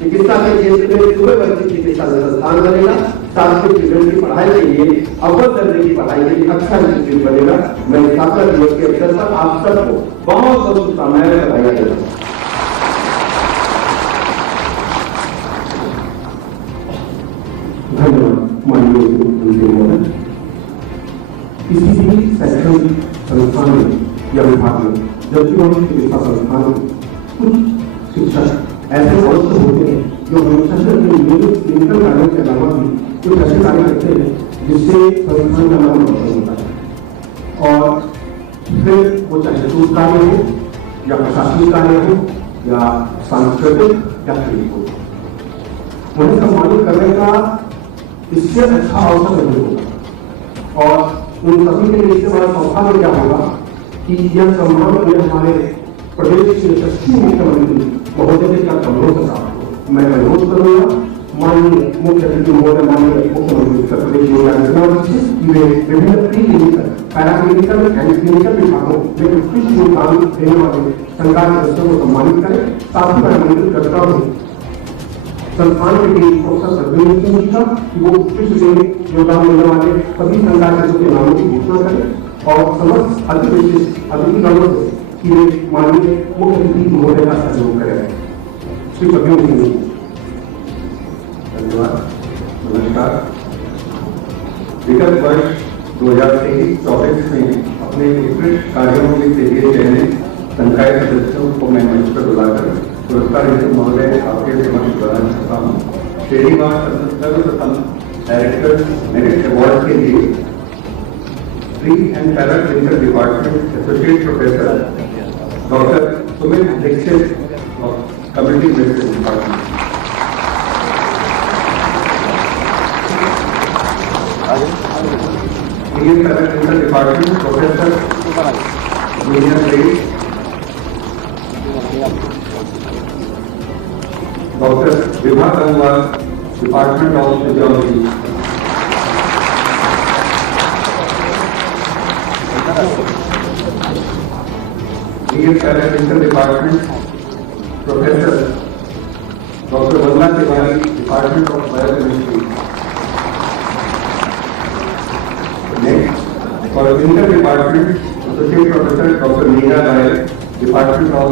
चिकित्सा के क्षेत्र में सुव्यवस्थित चिकित्सा संस्थान बनेगा। साथ ही चिल्ड्रन की पढ़ाई के लिए, अव्वल दर्जे की पढ़ाई के लिए अच्छा इंस्टीट्यूट बनेगा। मैं स्थापना दिवस के अवसर पर आप सबको बहुत बहुत शुभकामनाएं बधाई देता हूँ। धन्यवाद माननीय मुख्यमंत्री महोदय। किसी भी शैक्षणिक संस्थान में या विभाग में जबकि चिकित्सा संस्थान में कुछ शिक्षक ऐसे अवस्थ होते हैं जो क्लिनिकल कार्यों के अलावा भी कुछ ऐसे कार्य करते हैं जिससे संस्थान का नाम रोशन होता है। और फिर वो चाहे शोध कार्य हो या प्रशासनिक कार्य हो या सांस्कृतिक या खेल हो, उन्हें सम्मानित करने का इससे अच्छा अवसर नहीं होगा। और उन सभी के लिए इससे बड़ा सौभाग्य क्या होगा कि यह सम्मान हमारे प्रदेश के यशस्वी मुख्यमंत्री महोदय के साथ अनुरोध कर रहा हूं। मैं अनुरोध करूंगा माननीय मुख्य सचिव महोदय, माननीय मुख्यमंत्री उत्तर प्रदेश योगी वे विभिन्न pre clinical, para clinical and clinical विभागों में उत्कृष्ट योगदान देने वाले सरकार के सदस्यों को सम्मानित करें। साथ ही मैं आमंत्रित करता हूँ संस्थान के लिए प्रोफेसर सर्वेक्षण जी का कि वो उत्कृष्ट योगदान देने वाले सभी संकाय सदस्यों के नामों की घोषणा करें और समस्त अति विशिष्ट अतिथिगणों से कि वे माननीय मुख्यमंत्री महोदय का सहयोग करें। श्री सभ्यों धन्यवाद। नमस्कार। विगत वर्ष 2023-24 में अपने उत्कृष्ट कार्यों के लिए चयनित संकाय सदस्यों को मैं मंच पर बुलाकर पुरस्कार हेतु महोदय आपके समक्ष प्रदान करता हूँ। श्रेणीवार सर्वप्रथम डायरेक्टर मेरिट अवार्ड के लिए pre and para clinical department associate professor doctor Sumit Dikshit community medicine department. Indian para clinical department professor junior grade doctor Vibha Gangwar department of physiology. Indian para clinical department professor doctor Vandana Tiwari department of biochemistry. Next for clinical department associate professor doctor Meera Rai department of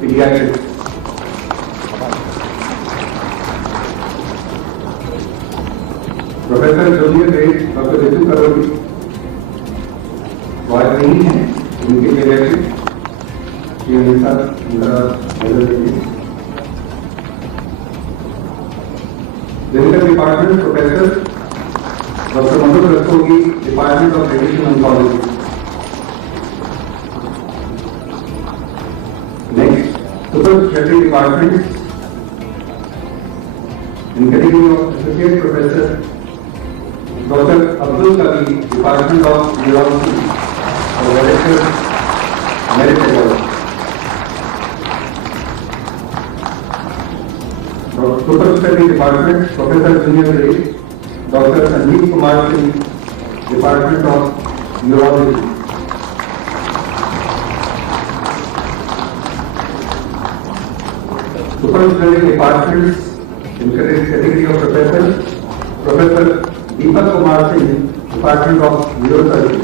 paediatrics. Professor junior grade doctor Ritu Karodi ward नहीं है, उनके पीडियाट्रिक्स ये अनुसार clinical department professor doctor Madhur Rastogi department of radiation oncology. Next super speciality department in category of associate professor doctor Abdul Kabir department of neurology और director merit award. Super speciality department professor junior grade doctor Sanjeev Kumar Singh department of neurology. Super speciality department in category of professor Deepak Kumar Singh department of neurosurgery.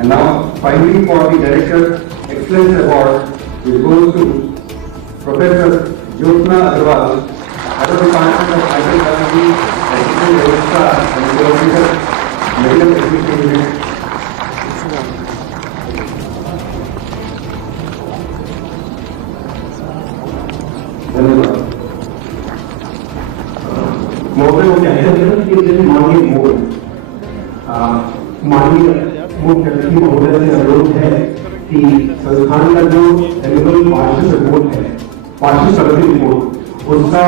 And now, finally, for the Director Excellence Award, which goes to Professor Jyotna Agarwal, Head of Department of Microbiology, Assistant Registrar and Coordinator, Medical Education Unit. धन्यवाद। महोदय को कहते हैं कि ये माननीय मुख्य अतिथि महोदय से अनुरोध है कि संस्थान का जो एनुअल वार्षिक रिपोर्ट है, वार्षिक प्रगति रिपोर्ट, उसका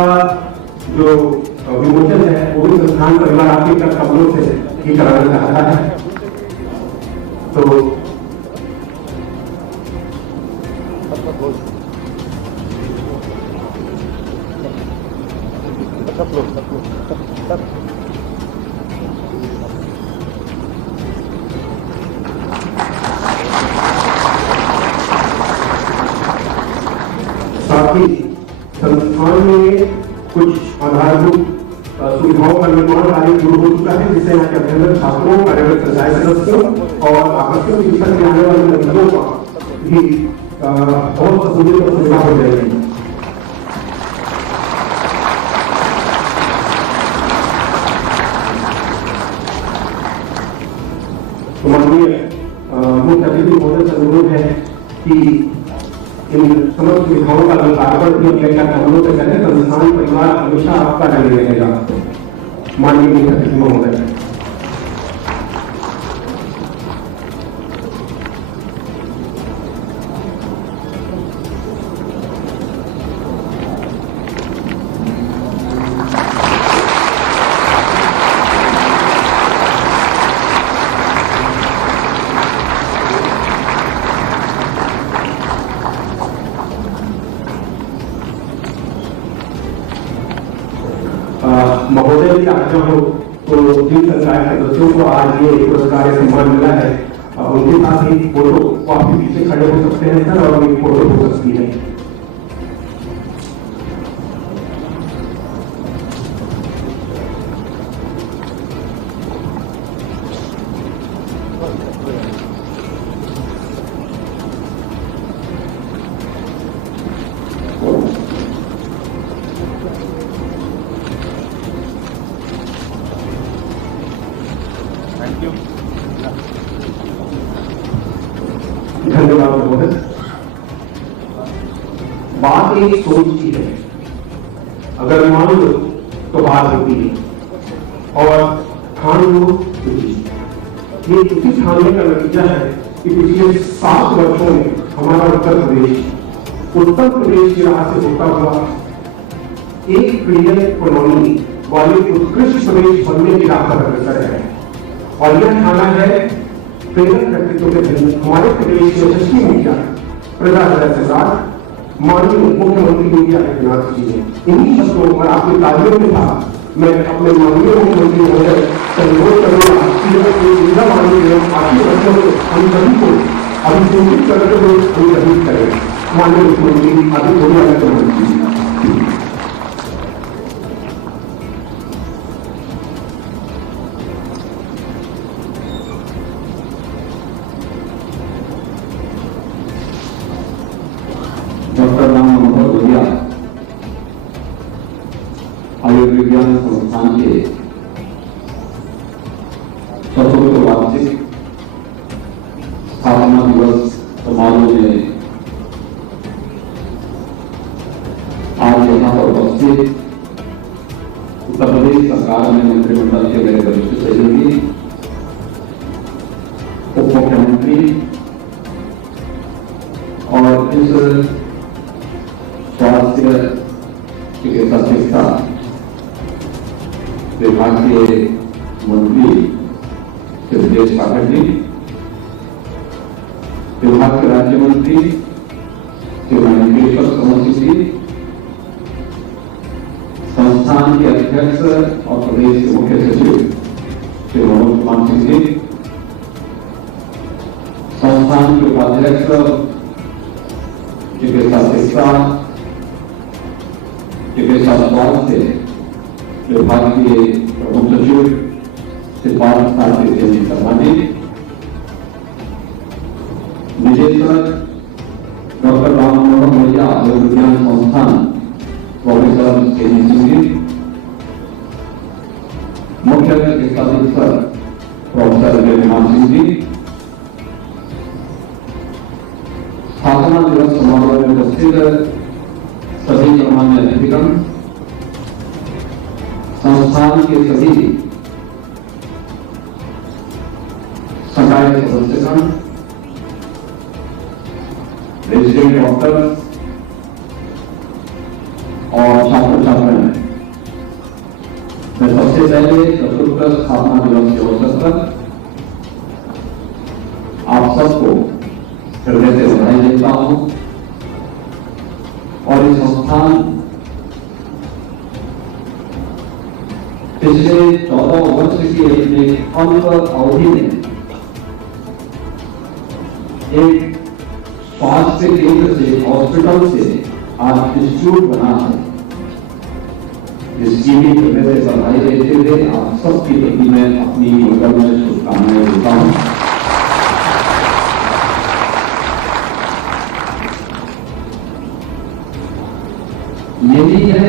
जो विमोचन है वो भी संस्थान परिवार आपके कमरों से ही कराना चाहता है। तो साथ ही संस्थान में कुछ आधारभूत सुविधाओं का निर्माण कार्य शुरू हो चुका है, जिससे यहाँ के अध्ययनरत छात्रों, कार्यरत संकाय सदस्यों और आकस्मिक शिक्षक में आने वाले बच्चों का भी बहुत सहूलियत और सुविधा हो जाएगी। माननीय मुख्य अतिथि महोदय से अनुरोध है कि इन समस्त सुविधाओं का लोकार्पण भी अपने कमरों से करें। संस्थान परिवार हमेशा आपका नहीं रहेगा। माननीय मुख्य अतिथि महोदय। महोदय की आज्ञा हो तो जिन संकाय सदस्यों को आज ये पुरस्कार सम्मान मिला है, उनके साथ ही फोटो को आप पीछे खड़े हो सकते हैं सर, और एक फोटो हो सकती है। धन्यवाद महोदय। बात एक सोच की है, अगर मान लो तो बात होती है, और ठान लो तो ये इसी ठानने का नतीजा है कि पिछले 7 वर्षों में हमारा उत्तर प्रदेश की राह से होता हुआ एक ट्रिलियन इकोनॉमी वाले उत्कृष्ट प्रदेश बनने की राह पर अग्रसर है। और यह ठाना है प्रेरक व्यक्तित्व के धनी हमारे प्रदेश के यशस्वी मुखिया प्रजातंत्र के साथ माननीय मुख्यमंत्री योगी आदित्यनाथ जी ने। इन्हीं शब्दों पर आपके तालियों के साथ मैं अपने माननीय मुख्यमंत्री महोदय से अनुरोध करूंगा कि जिला माननीय आपके बच्चों को हम सभी को अभिसूचित करते हुए अभिनंदित करें। माननीय मुख्यमंत्री आदित्यनाथ जी। डॉक्टर राम मनोहर लोहिया आयुर्विज्ञान संस्थान के चतुर्थ वार्षिक स्थापना दिवस समारोह में आज यहाँ पर उपस्थित उत्तर प्रदेश सरकार में मंत्रिमंडल के मेरे वरिष्ठ सहयोगी, उप मुख्यमंत्री और इस स्वास्थ्य चिकित्सा शिक्षा विभाग के मंत्री श्री ब्रजेश पाठक जी, विभाग के राज्य मंत्री श्री मणिकेश्वर समस्ती जी, संस्थान के अध्यक्ष और प्रदेश के मुख्य सचिव श्री मनोज कुमार सिंह जी, संस्थान के उपाध्यक्ष चिकित्सा शिक्षा चिकित्सा स्वास्थ्य विभाग के प्रमुख सचिव श्री पार्थ सारथी शर्मा जी, निदेशक डॉक्टर राम मनोहर लोहिया आयुर्विज्ञान संस्थान प्रोफेसर केजी सिंह, मुख्य चिकित्सा अधीक्षक प्रोफेसर विजयकुमार सिंह जी, स्थापना दिवस समारोह में उपस्थित सभी गणमान्य अतिथिगण, संस्थान के सभी संकाय सदस्यगण, रेजिडेंट डॉक्टर और छात्र छात्राएं, मैं सबसे पहले चतुर्थ स्थापना दिवस के अवसर पर आप सबको हृदय से बधाई देता हूं और इस संस्थान पिछले 14 वर्ष की अपने अल्प अवधि में एक स्वास्थ्य केंद्र से, हॉस्पिटल से आज इंस्टीट्यूट बना है। इसकी भी हृदय से बधाई देते हुए आप सबकी प्रति मैं अपनी मंगल में शुभकामनाएं देता हूं। यही है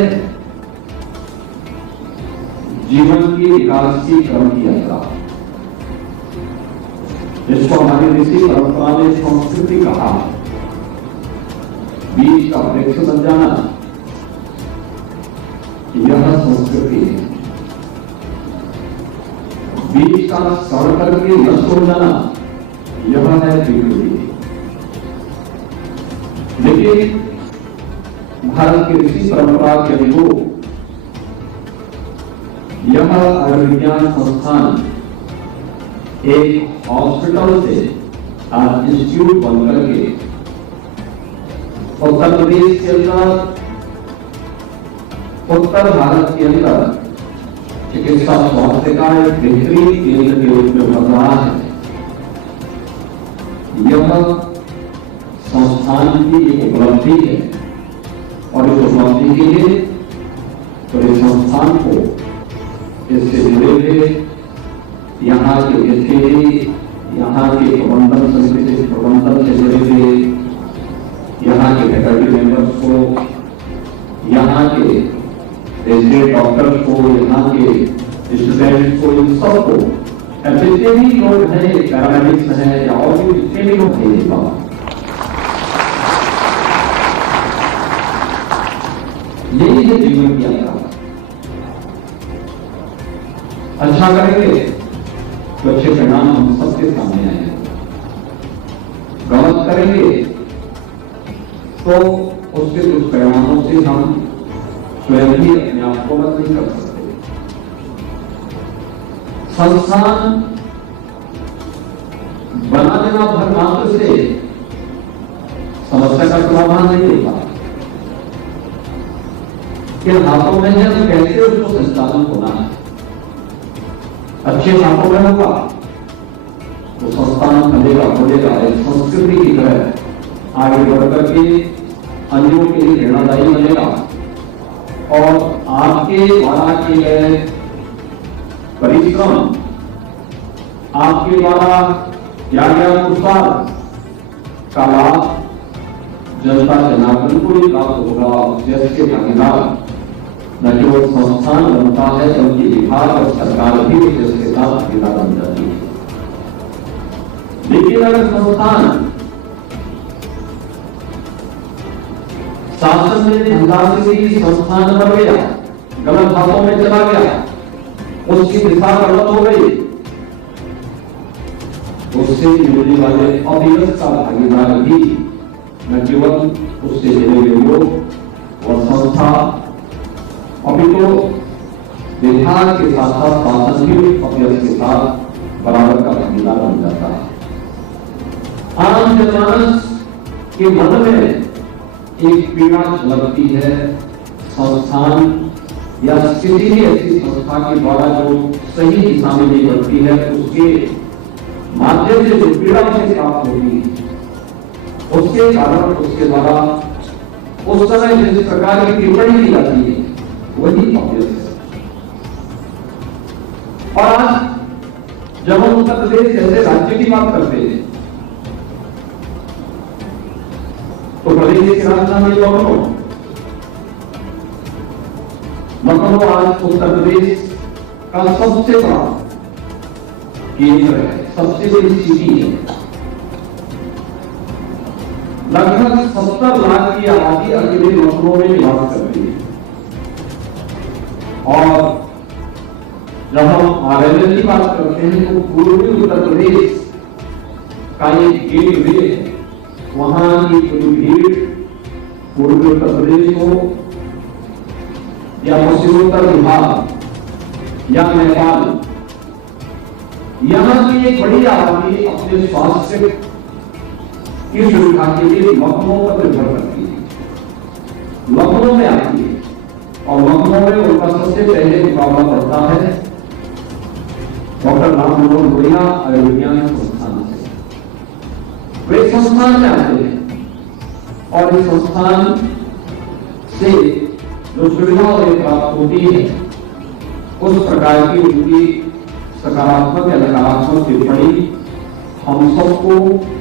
जीवन की विकास की क्रम की यात्रा, जिसको हमारी ऋषि परंपरा ने संस्कृति कहा। बीज का वृक्ष बन जाना यह संस्कृति है। बीज का सड़ करके नष्ट हो जाना यह है विकृति। लेकिन भारत की ऋषि परंपरा के अनुरूप यह आयुर्विज्ञान संस्थान एक हॉस्पिटल से आज इंस्टीट्यूट बनकर के उत्तर प्रदेश के अंदर, उत्तर भारत के अंदर चिकित्सा स्वास्थ्य का एक बेहतरीन केंद्र के रूप में उभर रहा है। यह संस्थान की एक उपलब्धि है और इस उपलब्धि के लिए पूरे संस्थान को इससे जुड़े हुए यहाँ के व्यक्ति, यहाँ के प्रबंधन समिति से प्रबंधन से जुड़े हुए यहाँ के फैकल्टी मेंबर्स को, यहाँ के रेजिडेंट डॉक्टर्स को, यहाँ के स्टूडेंट्स को, इन सबको, जितने भी लोग हैं, पैरामेडिक्स हैं या और भी जितने भी लोग हैं, यही है जीवन की यात्रा। अच्छा करेंगे तो अच्छे परिणाम हम सबके सामने आएंगे, गलत करेंगे तो उसके कुछ परिणामों से हम स्वयं ही अपने आप को मत नहीं कर सकते। संस्थान बना देना भर मात्र से समस्या का समाधान नहीं होता। किन हाथों में है तो कैसे उसको संचालन होना है। अच्छे हाथों में होगा तो संस्थान फलेगा फूलेगा, एक संस्कृति की तरह आगे बढ़कर के अन्यों के लिए प्रेरणादायी बनेगा और आपके द्वारा किए गए परिश्रम, आपके द्वारा किया गया पुरुषार्थ का लाभ जनता जनार्दन को भी प्राप्त होगा। जिसके भागीदार न केवल संस्थान बनता है बल्कि विभाग और सरकार भी इसके साथ भागीदार बन जाती है। लेकिन अगर संस्थान शासन में धनराशि संस्थान बन गया, गलत हाथों में चला गया, उसकी दिशा गलत हो गई, उससे मिलने वाले अभियंता का भागीदार भी न केवल उससे जुड़े हुए लोग और संस्था, अभी तो विभाग के साथ साथ शासन भी अभियंता के साथ बराबर का भागीदार बन जाता है। आम जनमानस के मन में एक पीड़ा झलकती है, संस्थान या किसी भी ऐसी संस्था के द्वारा जो सही दिशा में नहीं बढ़ती है, उसके माध्यम से जो पीड़ा उसे प्राप्त होती है, उसके कारण उसके द्वारा उस समय जिस प्रकार की टिप्पणी की जाती है वही ऑब्वियस है। और आज जब हम उत्तर प्रदेश जैसे राज्य की बात करते हैं तो प्रदेश की राजधानी लखनऊ आज उत्तर प्रदेश का सबसे बड़ा केंद्र है, सबसे बड़ी सिटी है। लगभग 70 लाख की आबादी अकेले लखनऊ में निवास करती है। और जब हम आरएलएल की बात करते हैं तो पूर्वी उत्तर प्रदेश का एक गेटवे है। वहां की पूरी भीड़ पूर्वी उत्तर प्रदेश हो या पश्चिमोत्तर बिहार या नेपाल, यहां की एक बड़ी आबादी अपने स्वास्थ्य की सुविधा के लिए लखनऊ पर निर्भर करती है, लखनऊ में आती है। और लखनऊ में उनका सबसे पहले मुकाबला पड़ता है डॉक्टर राम मनोहर लोहिया आयुर्विज्ञान संस्थान से। वे संस्थान में आते हैं और इस संस्थान से जो सुविधा उन्हें प्राप्त होती है उस प्रकार की उनकी सकारात्मक या नकारात्मक टिप्पणी हम सबको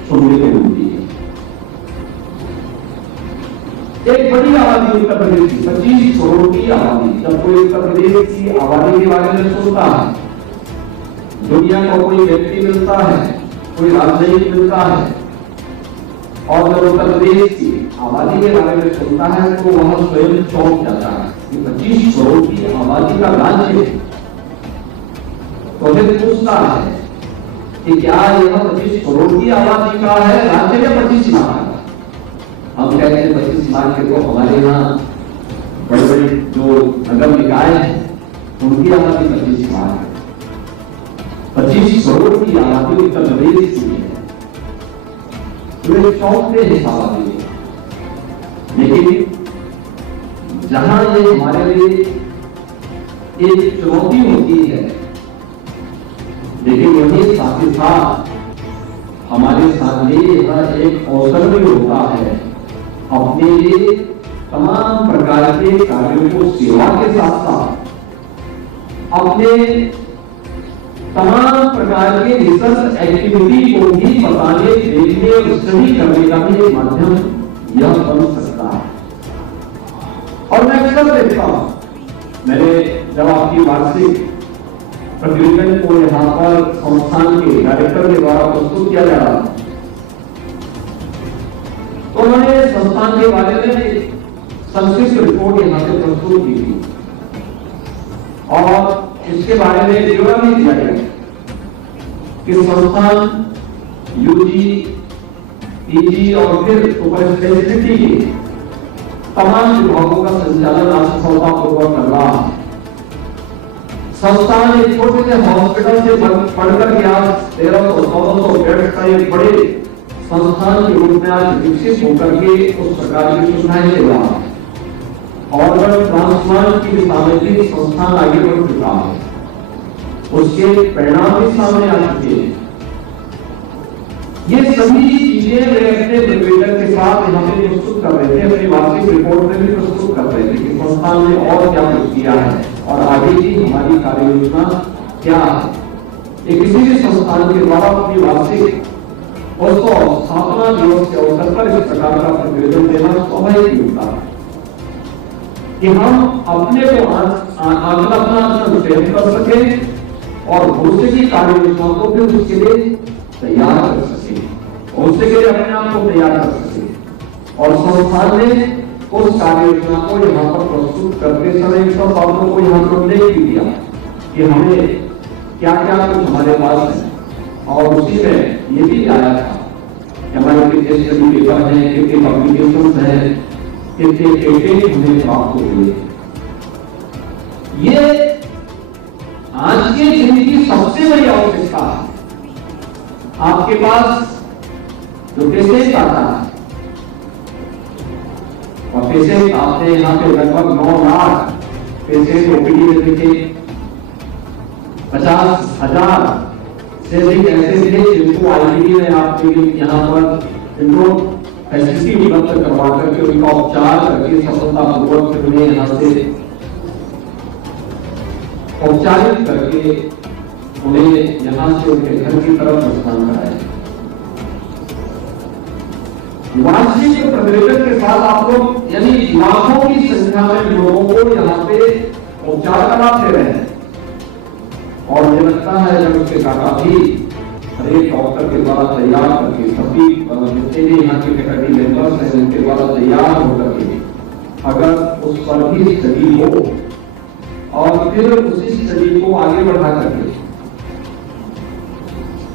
सुनने को मिलती है। एक बड़ी आबादी उत्तर प्रदेश की 25 करोड़ की आबादी, जब कोई उत्तर प्रदेश की आबादी के बारे में सुनता है, दुनिया को कोई व्यक्ति मिलता है, कोई राजनीतिक मिलता है और जब उत्तर प्रदेश की आबादी के बारे में सुनता है तो वह स्वयं चौंक जाता है कि 25 करोड़ की आबादी का राज्य है। तो फिर पूछता है कि क्या यह 25 करोड़ की आबादी का है राज्य या 25 लाख का? हम कहते हैं 25 लाख के तो हमारे यहाँ बड़े बड़े जो नगर निकाय हैं उनकी आबादी 25 लाख है। 25 करोड़ की आबादी उत्तर प्रदेश की है, वे चौंकते हैं आबादी में। लेकिन जहां ये हमारे लिए एक चुनौती होती है, लेकिन वही साथ ही साथ हमारे सामने यह एक अवसर भी होता है अपने लिए तमाम प्रकार के कार्यों को सेवा के साथ साथ अपने तमाम प्रकार के रिसर्च एक्टिविटी को भी बताने, देखने और स्टडी करने का भी एक माध्यम यह बन सकता है। और मैं अक्सर देखता हूं, मैंने जब आपकी वार्षिक प्रतिवेदन को यहाँ पर संस्थान के डायरेक्टर के द्वारा प्रस्तुत किया जा रहा था तो उन्होंने संस्थान के बारे में संक्षिप्त रिपोर्ट यहाँ से प्रस्तुत की थी और इसके बारे में विवरण भी दिया गया कि संस्थान यूजी, पीजी और फिर सुपर स्पेशलिटी के तमाम विभागों का संचालन आज सफलतापूर्वक कर रहा है। संस्थान एक छोटे से हॉस्पिटल से बढ़कर के आज 1300-1400 बेड का एक बड़े संस्थान के रूप में आज विकसित होकर के उस प्रकार की सुविधाएं दे रहा है। ऑर्गन ट्रांसप्लांट की दिशा में भी संस्थान आगे बढ़ चुका है, उसके परिणाम भी सामने आ चुके हैं। ये सभी चीजें वे अपने प्रतिवेदन के साथ यहाँ पे प्रस्तुत कर रहे थे, अपनी वार्षिक रिपोर्ट में भी प्रस्तुत कर रहे थे कि संस्थान ने और क्या कुछ किया है और आगे की हमारी कार्य योजना क्या है। किसी भी संस्थान के द्वारा अपनी वार्षिक और स्थापना दिवस के अवसर पर इस प्रकार का प्रतिवेदन देना स्वाभाविक होता है कि हम अपने को आत्मना स्वयं कर सके और भविष्य की कार्य योजना को भी उसके लिए तैयार कर सके, उसके लिए अपने आप को तैयार कर सके। और संस्थान ने उस कार्य योजना को यहाँ पर प्रस्तुत करते समय सब बातों को यहाँ पर उल्लेख भी दिया कि हमें क्या क्या कुछ हमारे पास है और उसी में ये भी आया था कि हमारे कितने स्टडी पेपर हैं, कितने पब्लिकेशंस हैं, कितने पेटेंट हमें प्राप्त हुए। ये आज के दिन की सबसे बड़ी आवश्यकता है। आपके पास जो पेशेंट आता है और पेशेंट आते हैं यहाँ पे लगभग 9 लाख पेशेंट ओपीडी में देखे, 50,000 से अधिक ऐसे थे जिनको आईपीडी में आपके यहाँ पर इनको फैसिलिटी उपलब्ध करवा करके उनका उपचार करके सफलतापूर्वक उन्हें यहाँ से औपचारिक करके उन्हें यहाँ से उनके घर की तरफ प्रस्थान कराया। वार्षिक प्रतिवेदन के साथ आप लोग यानी लाखों की संख्या में लोगों को यहाँ पे उपचार का लाभ दे रहे हैं। और मुझे लगता है जब उसके डाटा भी हर एक डॉक्टर के द्वारा तैयार करके सभी जितने भी यहाँ के फैकल्टी मेंबर्स हैं उनके द्वारा तैयार होकर के अगर उस पर भी स्टडी हो और फिर उसी स्टडी को आगे बढ़ा करके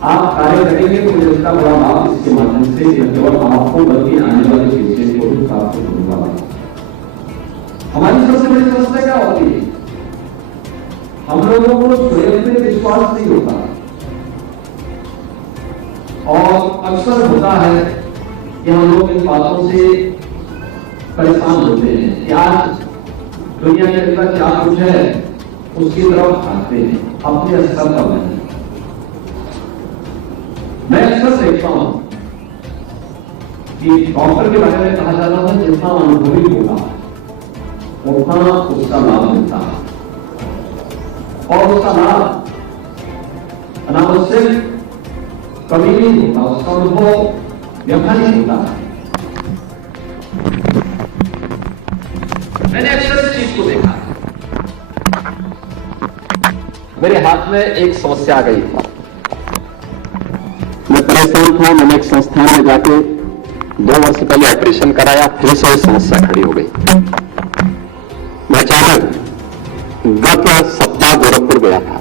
आप कार्य करेंगे तो मुझे इसका बड़ा लाभ इसके माध्यम से न केवल आपको बल्कि आने वाले पेशेंट को भी प्राप्त होने वाला है। हमारी सबसे बड़ी समस्या क्या होती है? हम लोगों को स्वयं पे विश्वास नहीं होता और अक्सर होता है कि हम लोग इन बातों से परेशान होते हैं कि आज दुनिया के अंदर क्या कुछ है उसकी तरफ भागते हैं, अपने स्तर पर नहीं। मैं अक्सर देखता हूं कि डॉक्टर के बारे में कहा जाता है जितना अनुभवी होगा उतना उसका लाभ मिलता है और उसका लाभ अनावश्यक कभी नहीं होता, उसका अनुभव व्यवहारिक होता है। मैंने अक्सर इस चीज को देखा, मेरे हाथ में एक समस्या आ गई थी, मैं परेशान था। मैंने एक संस्थान में जाके 2 वर्ष पहले ऑपरेशन कराया, फिर से समस्या खड़ी हो गई। मैं अचानक गत सप्ताह गोरखपुर गया था,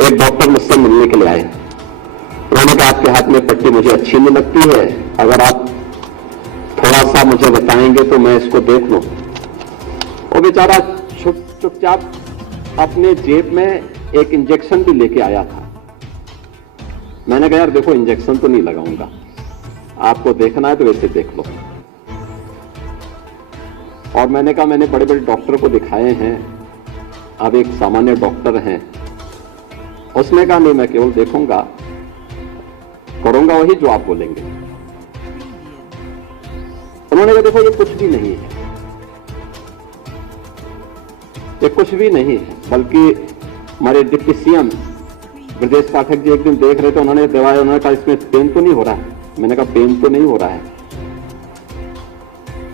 एक डॉक्टर मुझसे मिलने के लिए आए। उन्होंने कहा आपके हाथ में पट्टी मुझे अच्छी नहीं लगती है, अगर आप थोड़ा सा मुझे बताएंगे तो मैं इसको देख लूं। वो बेचारा चुपचाप अपने जेब में एक इंजेक्शन भी लेके आया था। मैंने कहा यार देखो इंजेक्शन तो नहीं लगाऊंगा, आपको देखना है तो वैसे देख लो। और मैंने कहा मैंने बड़े बड़े डॉक्टर को दिखाए हैं, अब एक सामान्य डॉक्टर हैं। उसने कहा नहीं मैं केवल देखूंगा, करूंगा वही जो आप बोलेंगे। उन्होंने कहा देखो ये कुछ भी नहीं है, ये कुछ भी नहीं है, बल्कि हमारे डिप्टी सीएम ब्रजेश पाठक जी एक दिन देख रहे थे, उन्होंने दवाई, उन्होंने कहा इसमें पेन तो नहीं हो रहा है। मैंने कहा पेन तो नहीं हो रहा है।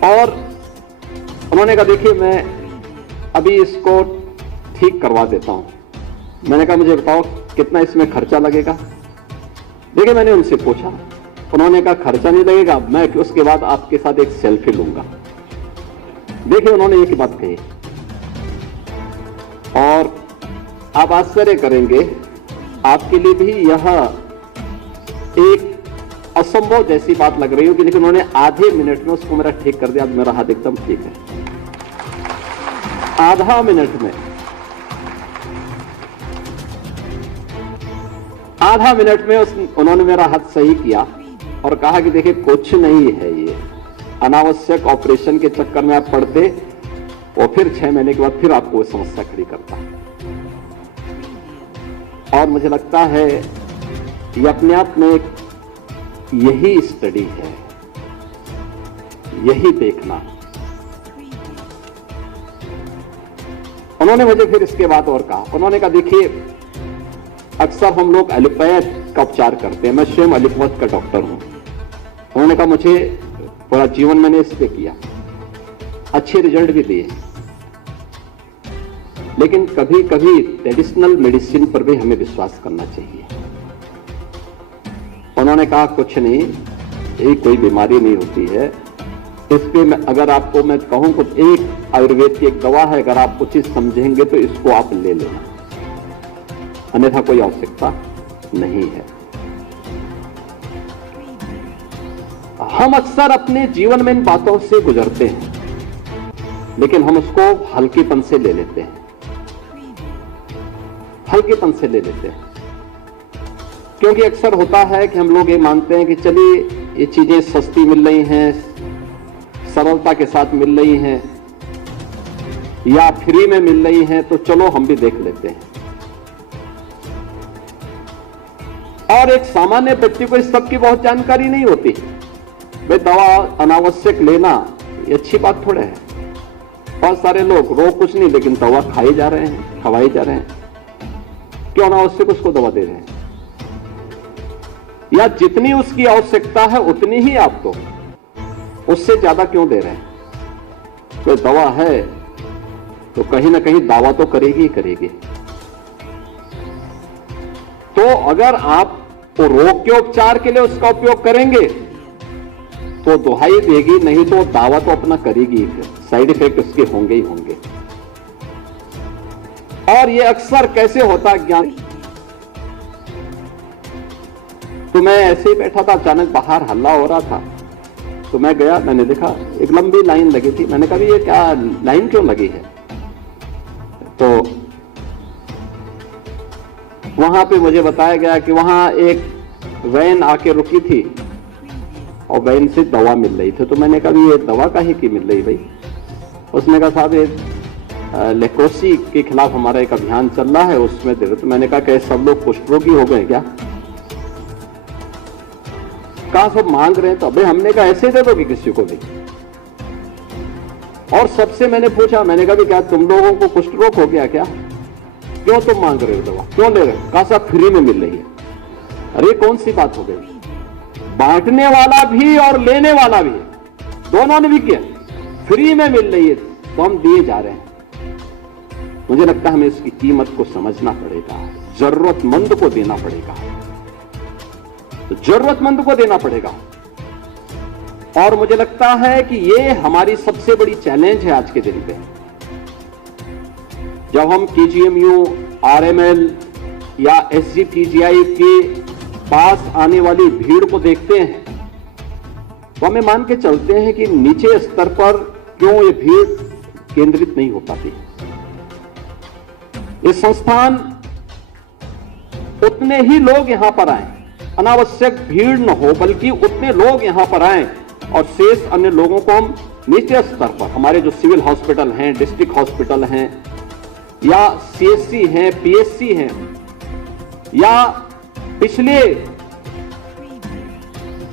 और उन्होंने कहा देखिए मैं अभी इसको ठीक करवा देता हूं। मैंने कहा मुझे बताओ कितना इसमें खर्चा लगेगा। देखिए मैंने उनसे पूछा, उन्होंने कहा खर्चा नहीं लगेगा, मैं उसके बाद आपके साथ एक सेल्फी लूंगा। देखिए उन्होंने एक बात कही और आप आश्चर्य करेंगे, आपके लिए भी यह एक असंभव जैसी बात लग रही होगी, लेकिन उन्होंने आधे मिनट में उसको मेरा ठीक कर दिया। आज मेरा हाथ एकदम ठीक है, आधा मिनट में। आधा मिनट में उन्होंने मेरा हाथ सही किया और कहा कि देखिए कुछ नहीं है, ये अनावश्यक ऑपरेशन के चक्कर में आप पड़ते और फिर 6 महीने के बाद फिर आपको समस्या खड़ी करता। और मुझे लगता है ये अपने आप में यही स्टडी है, यही देखना। उन्होंने मुझे फिर इसके बाद और कहा, उन्होंने कहा देखिए अक्सर हम लोग एलोपैथ का उपचार करते हैं, मैं स्वयं एलोपैथ का डॉक्टर हूं। उन्होंने कहा मुझे पूरा जीवन मैंने इस पे किया, अच्छे रिजल्ट भी दिए, लेकिन कभी कभी ट्रेडिशनल मेडिसिन पर भी हमें विश्वास करना चाहिए। उन्होंने कहा कुछ नहीं, ये कोई बीमारी नहीं होती है, इस पे अगर आपको मैं कहूं कुछ एक आयुर्वेद की एक दवा है, अगर आप उचित समझेंगे तो इसको आप ले लेना, अन्यथा कोई आवश्यकता नहीं है। हम अक्सर अपने जीवन में इन बातों से गुजरते हैं, लेकिन हम उसको हल्केपन से ले लेते हैं, हल्केपन से ले लेते हैं। क्योंकि अक्सर होता है कि हम लोग ये मानते हैं कि चलिए ये चीजें सस्ती मिल रही हैं, सरलता के साथ मिल रही हैं या फ्री में मिल रही हैं, तो चलो हम भी देख लेते हैं। और एक सामान्य व्यक्ति को इस सब की बहुत जानकारी नहीं होती। भाई दवा अनावश्यक लेना ये अच्छी बात थोड़े है। बहुत सारे लोग रोग कुछ नहीं लेकिन दवा खाई जा रहे हैं, खवाई जा रहे हैं, क्यों अनावश्यक उसको दवा दे रहे हैं। या जितनी उसकी आवश्यकता है उतनी ही आप दो, उससे ज्यादा क्यों दे रहे हैं? कोई दवा है तो कहीं ना कहीं दावा तो करेगी ही करेगी। तो अगर आप तो रोग के उपचार के लिए उसका उपयोग करेंगे तो दुहाई देगी, नहीं तो दावा तो अपना करेगी, फिर साइड इफेक्ट उसके होंगे ही होंगे। और ये अक्सर कैसे होता है ज्ञान, तो मैं ऐसे ही बैठा था, अचानक बाहर हल्ला हो रहा था, तो मैं गया, मैंने देखा एक लंबी लाइन लगी थी। मैंने कहा ये क्या लाइन क्यों लगी है? तो वहां पे मुझे बताया गया कि वहां एक वैन आके रुकी थी और वैन से दवा मिल रही थी। तो मैंने कहा ये दवा काहे की मिल रही भाई? उसने कहा साहब ये लेप्रोसी के खिलाफ हमारा एक अभियान चल रहा है, उसमें दे। तो मैंने कहा कि सब लोग कुष्ठ रोगी हो गए क्या? कहा सब मांग रहे हैं। तो अबे हमने कहा ऐसे दे दोगे किसी को भी? और सबसे मैंने पूछा, मैंने कहा क्या तुम लोगों को कुष्ठ रोग हो गया क्या? क्यों तुम मांग रहे हो दवा, क्यों ले रहे हो? कहा साहब फ्री में मिल रही है। अरे कौन सी बात हो गई? बांटने वाला भी और लेने वाला भी, दोनों ने भी किया। फ्री में मिल रही है तो हम दिए जा रहे हैं। मुझे लगता है हमें इसकी कीमत को समझना पड़ेगा, जरूरतमंद को देना पड़ेगा, तो जरूरतमंद को देना पड़ेगा। और मुझे लगता है कि ये हमारी सबसे बड़ी चैलेंज है आज के दिन पे। जब हम केजीएमयू, आरएमएल या एसजीपीजीआई के पास आने वाली भीड़ को देखते हैं तो हमें मान के चलते हैं कि नीचे स्तर पर क्यों ये भीड़ केंद्रित नहीं हो पाती। ये संस्थान उतने ही लोग यहां पर आए, अनावश्यक भीड़ न हो, बल्कि उतने लोग यहां पर आए और शेष अन्य लोगों को हम नीचे स्तर पर, हमारे जो सिविल हॉस्पिटल हैं, डिस्ट्रिक्ट हॉस्पिटल हैं, या सीएचसी हैं, पीएचसी हैं, या पिछले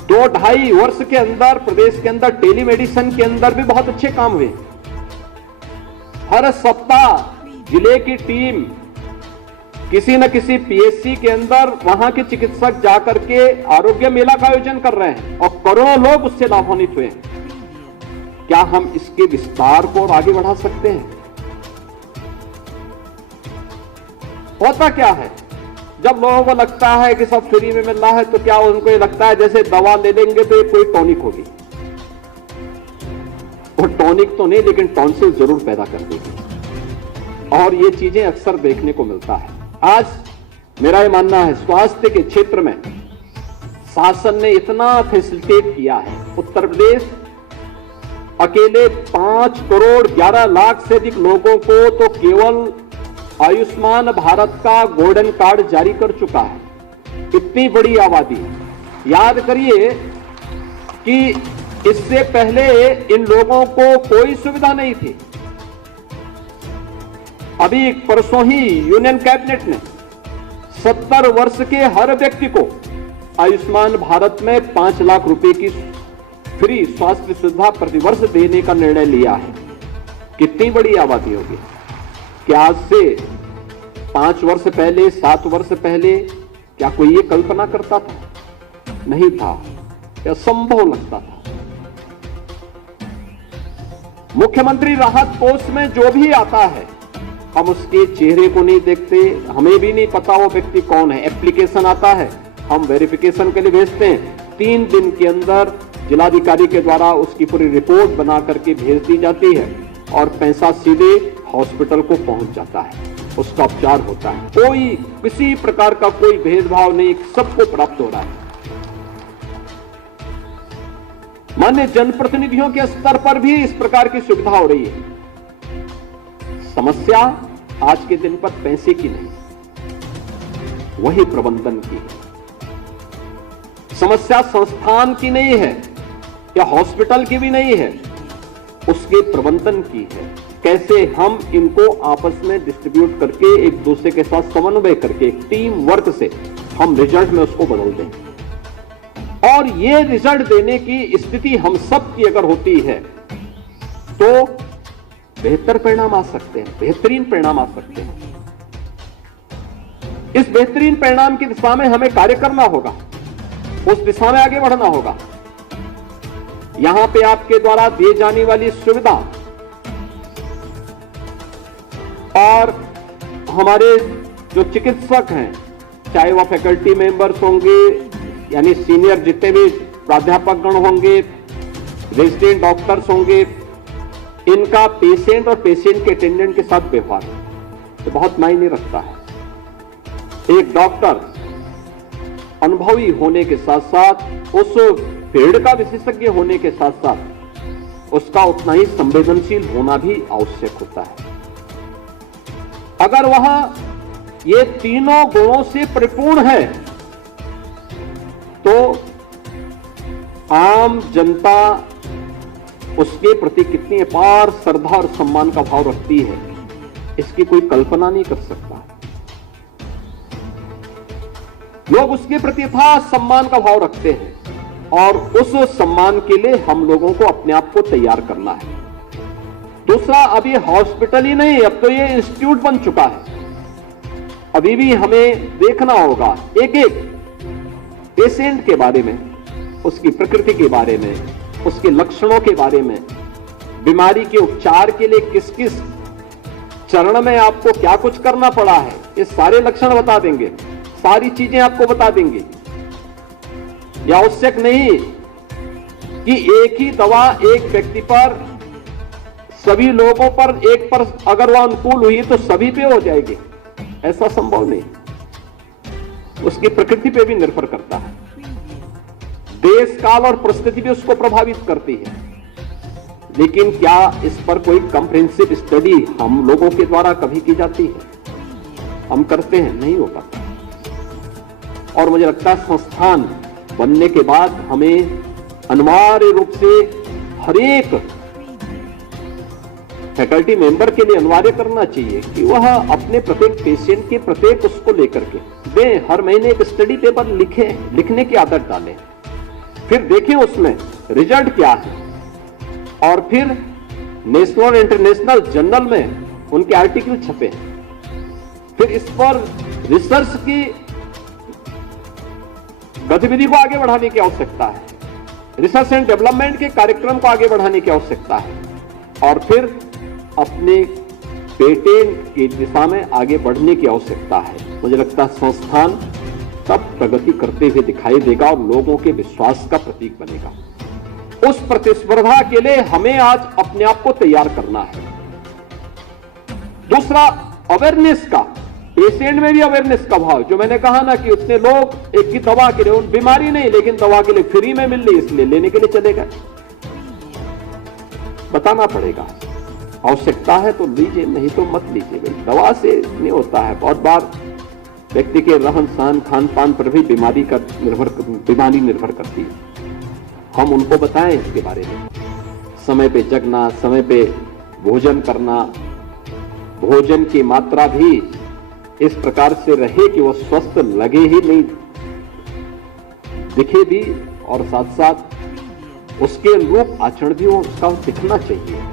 2-2.5 वर्ष के अंदर प्रदेश के अंदर टेलीमेडिसिन के अंदर भी बहुत अच्छे काम हुए। हर सप्ताह जिले की टीम किसी न किसी पीएचसी के अंदर वहां के चिकित्सक जाकर के आरोग्य मेला का आयोजन कर रहे हैं और करोड़ों लोग उससे लाभान्वित हुए। क्या हम इसके विस्तार को और आगे बढ़ा सकते हैं? होता क्या है जब लोगों को लगता है कि सब फ्री में मिल रहा है, तो क्या उनको ये लगता है जैसे दवा ले लेंगे तो कोई टॉनिक होगी। और टॉनिक तो नहीं, लेकिन टॉन्सिल जरूर पैदा कर देगी। और ये चीजें अक्सर देखने को मिलता है। आज मेरा ये मानना है स्वास्थ्य के क्षेत्र में शासन ने इतना फैसिलिटेट किया है। उत्तर प्रदेश अकेले 5 करोड़ 11 लाख से अधिक लोगों को तो केवल आयुष्मान भारत का गोल्डन कार्ड जारी कर चुका है। इतनी बड़ी आबादी, याद करिए कि इससे पहले इन लोगों को कोई सुविधा नहीं थी। अभी परसों ही यूनियन कैबिनेट ने 70 वर्ष के हर व्यक्ति को आयुष्मान भारत में 5 लाख रुपए की फ्री स्वास्थ्य सुविधा प्रतिवर्ष देने का निर्णय लिया है। कितनी बड़ी आबादी होगी कि आज से 5 वर्ष पहले, 7 वर्ष पहले क्या कोई ये कल्पना करता था? नहीं था, असंभव लगता था। मुख्यमंत्री राहत कोष में जो भी आता है हम उसके चेहरे को नहीं देखते, हमें भी नहीं पता वो व्यक्ति कौन है। एप्लीकेशन आता है, हम वेरिफिकेशन के लिए भेजते हैं, 3 दिन के अंदर जिलाधिकारी के द्वारा उसकी पूरी रिपोर्ट बना करके भेज दी जाती है और पैसा सीधे हॉस्पिटल को पहुंच जाता है, उसका उपचार होता है। कोई किसी प्रकार का कोई भेदभाव नहीं, सबको प्राप्त हो रहा है। माननीय जनप्रतिनिधियों के स्तर पर भी इस प्रकार की सुविधा हो रही है। समस्या आज के दिन पर पैसे की नहीं, वही प्रबंधन की है। समस्या संस्थान की नहीं है या हॉस्पिटल की भी नहीं है, उसके प्रबंधन की है। कैसे हम इनको आपस में डिस्ट्रीब्यूट करके एक दूसरे के साथ समन्वय करके टीम वर्क से हम रिजल्ट में उसको बदल दें। और ये रिजल्ट देने की स्थिति हम सब की अगर होती है तो बेहतर परिणाम आ सकते हैं, बेहतरीन परिणाम आ सकते हैं। इस बेहतरीन परिणाम की दिशा में हमें कार्य करना होगा। उस दिशा में आगे बढ़ना होगा। यहां पे आपके द्वारा दी जाने वाली सुविधा और हमारे जो चिकित्सक हैं, चाहे वह फैकल्टी मेंबर्स होंगे यानी सीनियर जितने भी प्राध्यापक गण होंगे, रेजिडेंट डॉक्टर्स होंगे, इनका पेशेंट और पेशेंट के अटेंडेंट के साथ व्यवहार तो बहुत मायने रखता है। एक डॉक्टर अनुभवी होने के साथ साथ उस फील्ड का विशेषज्ञ होने के साथ साथ उसका उतना ही संवेदनशील होना भी आवश्यक होता है। अगर वह ये तीनों गुणों से परिपूर्ण है तो आम जनता उसके प्रति कितनी अपार श्रद्धा और सम्मान का भाव रखती है, इसकी कोई कल्पना नहीं कर सकता। लोग उसके प्रति अथाह सम्मान का भाव रखते हैं और उस सम्मान के लिए हम लोगों को अपने आप को तैयार करना है। दूसरा, अब ये हॉस्पिटल ही नहीं, अब तो ये इंस्टीट्यूट बन चुका है। अभी भी हमें देखना होगा एक एक पेशेंट के बारे में, उसकी प्रकृति के बारे में, उसके लक्षणों के बारे में, बीमारी के उपचार के लिए किस किस चरण में आपको क्या कुछ करना पड़ा है, ये सारे लक्षण बता देंगे, सारी चीजें आपको बता देंगे। यह आवश्यक नहीं कि एक ही दवा एक व्यक्ति पर, सभी लोगों पर, एक पर अगर वह अनुकूल हुई तो सभी पे हो जाएगी, ऐसा संभव नहीं। उसकी प्रकृति पे भी निर्भर करता है, देश काल और परिस्थिति भी उसको प्रभावित करती है। लेकिन क्या इस पर कोई कॉम्प्रिहेंसिव स्टडी हम लोगों के द्वारा कभी की जाती है? हम करते हैं? नहीं हो पाता। और मुझे लगता है संस्थान बनने के बाद हमें अनिवार्य रूप से हर एक फैकल्टी मेंबर के लिए अनिवार्य करना चाहिए कि वह अपने प्रत्येक पेशेंट के प्रत्येक उसको लेकर के दें, हर महीने एक स्टडी पेपर लिखने की आदत डालें, फिर देखें उसमें रिजल्ट क्या है और फिर नेशनल और इंटरनेशनल जर्नल में उनके आर्टिकल छपे। फिर इस पर रिसर्च की गतिविधि को आगे बढ़ाने की आवश्यकता है, रिसर्च एंड डेवलपमेंट के कार्यक्रम को आगे बढ़ाने की आवश्यकता है और फिर अपने पेटेंट की दिशा में आगे बढ़ने की आवश्यकता है। मुझे लगता है संस्थान तब प्रगति करते हुए दिखाई देगा और लोगों के विश्वास का प्रतीक बनेगा। उस प्रतिस्पर्धा के लिए हमें आज अपने आप को तैयार करना है। दूसरा, अवेयरनेस का, पेशेंट में भी अवेयरनेस का भाव, जो मैंने कहा ना कि उतने लोग एक ही दवा के लिए, उन बीमारी नहीं लेकिन दवा के लिए फ्री में मिल रही इसलिए लेने के लिए चले गए। बताना पड़ेगा, आवश्यकता है तो लीजिए, नहीं तो मत लीजिए। भाई दवा से नहीं होता है, बहुत बार व्यक्ति के रहन सहन खान पान पर भी बीमारी निर्भर करती है। हम उनको बताएं इसके बारे में, समय पे जगना, समय पे भोजन करना, भोजन की मात्रा भी इस प्रकार से रहे कि वह स्वस्थ लगे ही नहीं, दिखे भी और साथ साथ उसके अनुरूप आचरण भी उसका दिखना चाहिए।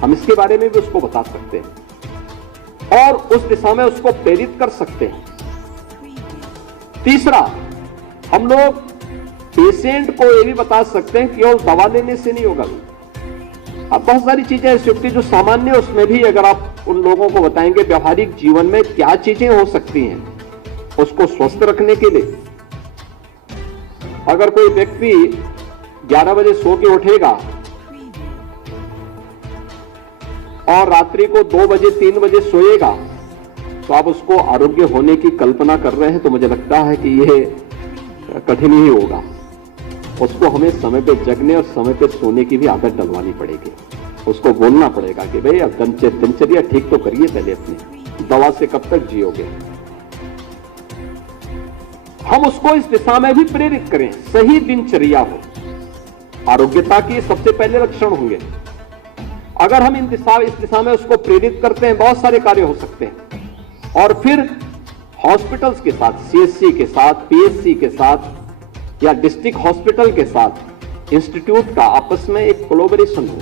हम इसके बारे में भी उसको बता सकते हैं और उस दिशा में उसको प्रेरित कर सकते हैं। तीसरा, हम लोग पेशेंट को यह भी बता सकते हैं कि केवल दवा लेने से नहीं होगा। अब बहुत सारी चीजें ऐसी होती है जो सामान्य, उसमें भी अगर आप उन लोगों को बताएंगे व्यवहारिक जीवन में क्या चीजें हो सकती हैं उसको स्वस्थ रखने के लिए। अगर कोई व्यक्ति 11 बजे सो के उठेगा और रात्रि को 2 बजे 3 बजे सोएगा तो आप उसको आरोग्य होने की कल्पना कर रहे हैं, तो मुझे लगता है कि यह कठिन ही होगा। उसको हमें समय पे जगने और समय पे सोने की भी आदत डलवानी पड़ेगी। उसको बोलना पड़ेगा कि भाई अब दिनचर्या ठीक तो करिए पहले अपनी, दवा से कब तक जियोगे। हम उसको इस दिशा में भी प्रेरित करें, सही दिनचर्या हो, आरोग्यता के सबसे पहले लक्षण होंगे। अगर हम इस दिशा में उसको प्रेरित करते हैं, बहुत सारे कार्य हो सकते हैं। और फिर हॉस्पिटल्स के साथ, सीएचसी के साथ, पीएचसी के साथ या डिस्ट्रिक्ट हॉस्पिटल के साथ इंस्टीट्यूट का आपस में एक कोलैबोरेशन हो,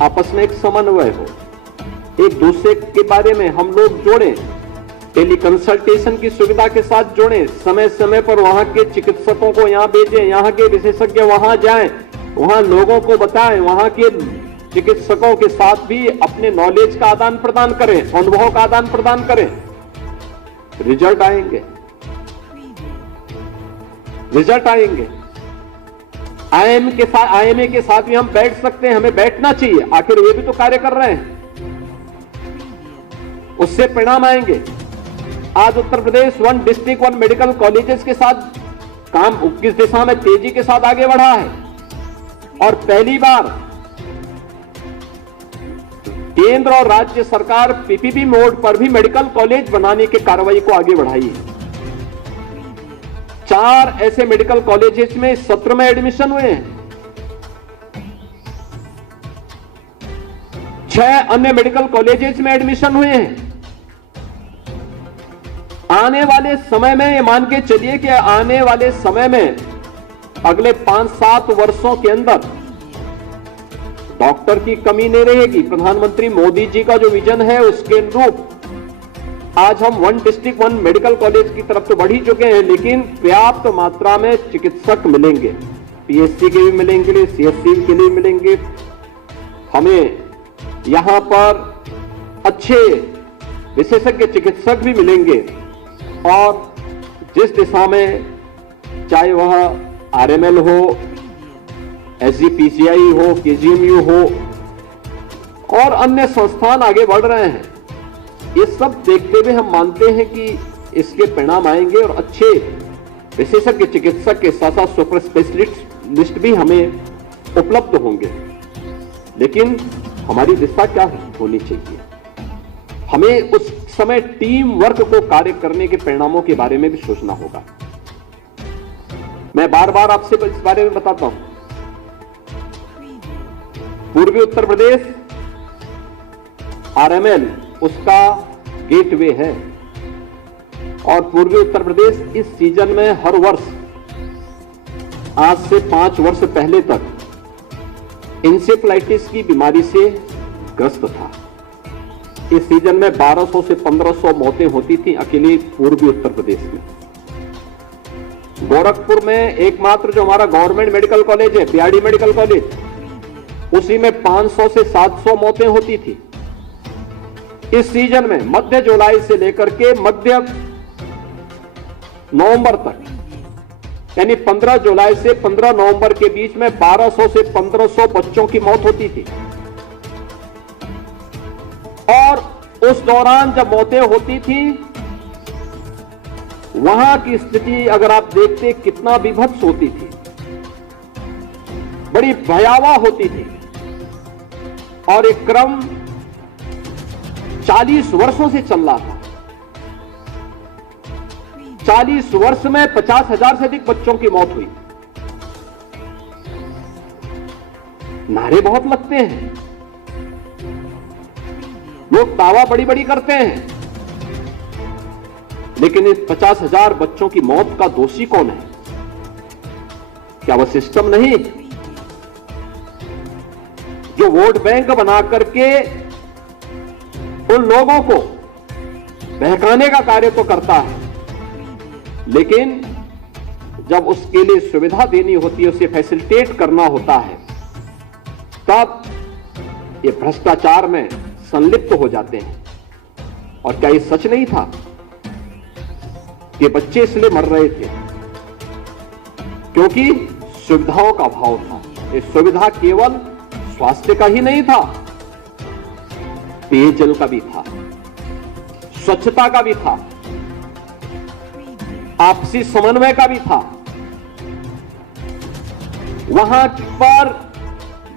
आपस में एक समन्वय हो, एक दूसरे के बारे में हम लोग जोड़ें, टेली कंसल्टेशन की सुविधा के साथ जोड़ें, समय समय पर वहां के चिकित्सकों को यहां भेजें, यहां के विशेषज्ञ वहां जाएं, वहां लोगों को बताएं, वहां के चिकित्सकों के साथ भी अपने नॉलेज का आदान प्रदान करें, अनुभव का आदान प्रदान करें। रिजल्ट आएंगे, रिजल्ट आएंगे। आईएमए के साथ भी हम बैठ सकते हैं, हमें बैठना चाहिए, आखिर वे भी तो कार्य कर रहे हैं, उससे परिणाम आएंगे। आज Uttar Pradesh 1 district 1 medical colleges के साथ काम किस दिशा में तेजी के साथ आगे बढ़ा है, और पहली बार केंद्र और राज्य सरकार पीपीपी मोड पर भी मेडिकल कॉलेज बनाने की कार्रवाई को आगे बढ़ाई है। 4 ऐसे मेडिकल कॉलेजेस में इस सत्र में एडमिशन हुए हैं, 6 अन्य मेडिकल कॉलेजेस में एडमिशन हुए हैं। आने वाले समय में, ये मान के चलिए कि आने वाले समय में अगले 5-7 वर्षों के अंदर डॉक्टर की कमी नहीं रहेगी। प्रधानमंत्री मोदी जी का जो विजन है उसके अनुरूप आज हम 1 डिस्ट्रिक्ट 1 मेडिकल कॉलेज की तरफ तो बढ़ ही चुके हैं, लेकिन पर्याप्त मात्रा में चिकित्सक मिलेंगे, पीएचसी के भी मिलेंगे, सीएचसी के लिए मिलेंगे। हमें यहां पर अच्छे विशेषज्ञ चिकित्सक भी मिलेंगे, और जिस दिशा में, चाहे वह आरएमएल हो, एसजीपीसीआई हो, केजीएमयू हो और अन्य संस्थान आगे बढ़ रहे हैं, ये सब देखते हुए हम मानते हैं कि इसके परिणाम आएंगे और अच्छे विशेषज्ञ चिकित्सक के साथ साथ सुपर स्पेशलिस्ट भी हमें उपलब्ध होंगे। लेकिन हमारी दिशा क्या होनी चाहिए? हमें उस समय टीम वर्क को कार्य करने के परिणामों के बारे में भी सोचना होगा। मैं बार बार आपसे इस बारे में बताता हूं, पूर्वी उत्तर प्रदेश आरएमएल उसका गेटवे है, और पूर्वी उत्तर प्रदेश इस सीजन में हर वर्ष आज से 5 वर्ष पहले तक इंसेफ्लाइटिस की बीमारी से ग्रस्त था। इस सीजन में 1200 से 1500 मौतें होती थी अकेले पूर्वी उत्तर प्रदेश में। गोरखपुर में एकमात्र जो हमारा गवर्नमेंट मेडिकल कॉलेज है, बीआरडी मेडिकल कॉलेज, उसी में 500 से 700 मौतें होती थी। इस सीजन में मध्य जुलाई से लेकर के मध्य नवंबर तक, यानी 15 जुलाई से 15 नवंबर के बीच में 1200 से 1500 बच्चों की मौत होती थी। और उस दौरान जब मौतें होती थी, वहां की स्थिति अगर आप देखते कितना विभत्स होती थी, बड़ी भयावह होती थी। और एक क्रम 40 वर्षों से चल रहा था। 40 वर्ष में 50,000 से अधिक बच्चों की मौत हुई। नारे बहुत लगते हैं, लोग दावा बड़ी बड़ी करते हैं, लेकिन इस 50,000 बच्चों की मौत का दोषी कौन है? क्या वह सिस्टम नहीं जो वोट बैंक बना करके उन लोगों को बहकाने का कार्य तो करता है, लेकिन जब उसके लिए सुविधा देनी होती है, उसे फैसिलिटेट करना होता है, तब ये भ्रष्टाचार में संलिप्त हो जाते हैं। और क्या ये सच नहीं था कि बच्चे इसलिए मर रहे थे क्योंकि सुविधाओं का अभाव था? ये सुविधा केवल स्वास्थ्य का ही नहीं था, पेयजल का भी था, स्वच्छता का भी था, आपसी समन्वय का भी था। वहां पर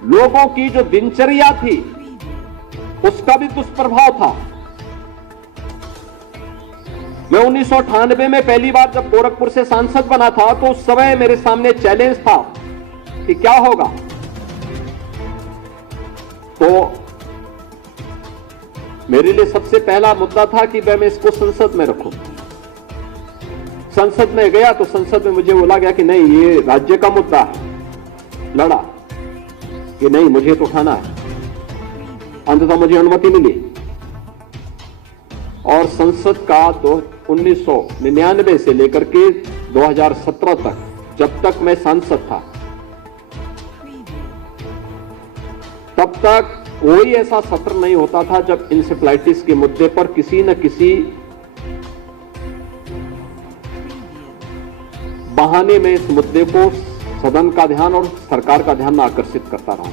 लोगों की जो दिनचर्या थी उसका भी दुष्प्रभाव था। मैं 1998 में पहली बार जब गोरखपुर से सांसद बना था, तो उस समय मेरे सामने चैलेंज था कि क्या होगा। तो मेरे लिए सबसे पहला मुद्दा था कि मैं इसको संसद में रखूं। संसद में गया तो संसद में मुझे बोला गया कि नहीं, ये राज्य का मुद्दा है। लड़ा कि नहीं, मुझे तो उठाना है। अंततः मुझे अनुमति मिली और संसद का 1999 से लेकर के 2017 तक, जब तक मैं सांसद था, तब तक कोई ऐसा सत्र नहीं होता था जब इंसेफ्लाइटिस के मुद्दे पर किसी न किसी बहाने में इस मुद्दे को सदन का ध्यान और सरकार का ध्यान आकर्षित करता रहा।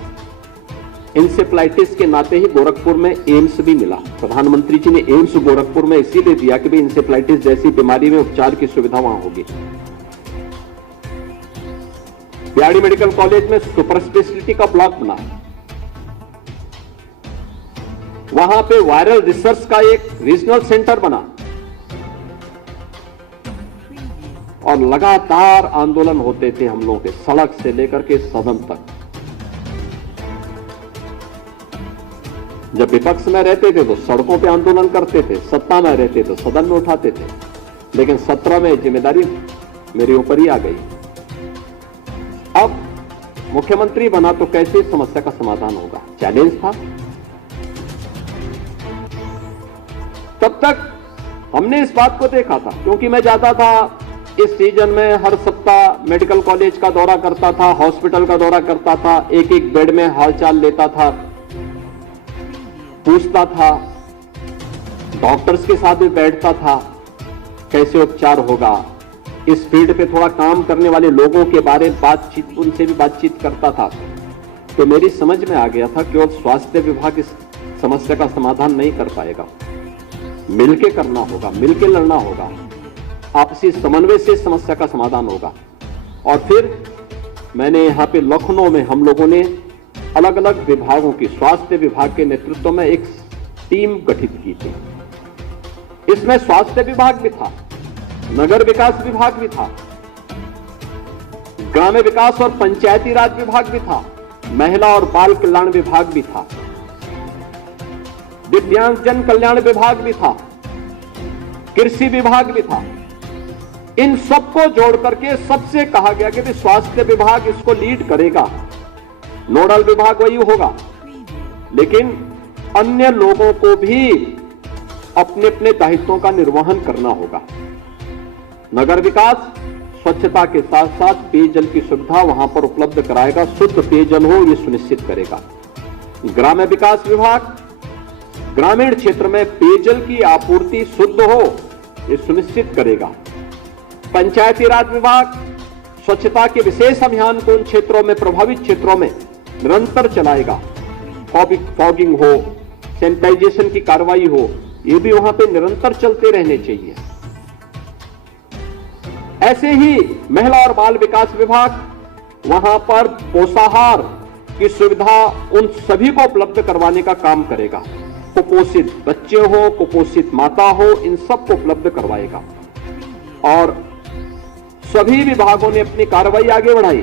इंसेफ्लाइटिस के नाते ही गोरखपुर में एम्स भी मिला। प्रधानमंत्री जी ने एम्स गोरखपुर में इसीलिए दिया कि भाई इंसेफ्लाइटिस जैसी बीमारी में उपचार की सुविधा वहां होगी। बिहाड़ी मेडिकल कॉलेज में सुपर स्पेशलिटी का ब्लॉक बना, वहां पे वायरल रिसर्च का एक रीजनल सेंटर बना और लगातार आंदोलन होते थे हम लोगों के, सड़क से लेकर के सदन तक। जब विपक्ष में रहते थे तो सड़कों पे आंदोलन करते थे, सत्ता में रहते तो सदन में उठाते थे, लेकिन 17 में जिम्मेदारी मेरे ऊपर ही आ गई। अब मुख्यमंत्री बना तो कैसे इस समस्या का समाधान होगा, चैलेंज था। तब तक हमने इस बात को देखा था, क्योंकि मैं जाता था इस सीजन में, हर सप्ताह मेडिकल कॉलेज का दौरा करता था, हॉस्पिटल का दौरा करता था, एक एक बेड में हालचाल लेता था, पूछता था, डॉक्टर्स के साथ भी बैठता था, कैसे उपचार होगा। इस फील्ड पे थोड़ा काम करने वाले लोगों के बारे में बातचीत, उनसे भी बातचीत करता था। तो मेरी समझ में आ गया था कि और स्वास्थ्य विभाग इस समस्या का समाधान नहीं कर पाएगा, मिलके करना होगा, मिलके लड़ना होगा, आपसी समन्वय से समस्या का समाधान होगा। और फिर मैंने यहां पे लखनऊ में हम लोगों ने अलग अलग विभागों की, स्वास्थ्य विभाग के नेतृत्व में एक टीम गठित की थी। इसमें स्वास्थ्य विभाग भी था, नगर विकास विभाग भी था, ग्राम्य विकास और पंचायती राज विभाग भी था, महिला और बाल कल्याण विभाग भी था, दिव्यांगजन कल्याण विभाग भी था, कृषि विभाग भी था। इन सबको जोड़ करके सबसे कहा गया कि स्वास्थ्य विभाग इसको लीड करेगा, नोडल विभाग वही होगा, लेकिन अन्य लोगों को भी अपने अपने दायित्वों का निर्वहन करना होगा। नगर विकास स्वच्छता के साथ साथ पेयजल की सुविधा वहां पर उपलब्ध कराएगा, शुद्ध पेयजल हो ये सुनिश्चित करेगा। ग्राम्य विकास विभाग ग्रामीण क्षेत्र में पेयजल की आपूर्ति शुद्ध हो ये सुनिश्चित करेगा। पंचायती राज विभाग स्वच्छता के विशेष अभियान को उन क्षेत्रों में, प्रभावित क्षेत्रों में निरंतर चलाएगा। फॉगिंग हो, सैनिटाइजेशन की कार्रवाई हो, ये भी वहां पे निरंतर चलते रहने चाहिए। ऐसे ही महिला और बाल विकास विभाग वहां पर पोषाहार की सुविधा उन सभी को उपलब्ध करवाने का काम करेगा। कुपोषित बच्चे हो, कुपोषित माता हो, इन सबको उपलब्ध करवाएगा। और सभी विभागों ने अपनी कार्रवाई आगे बढ़ाई।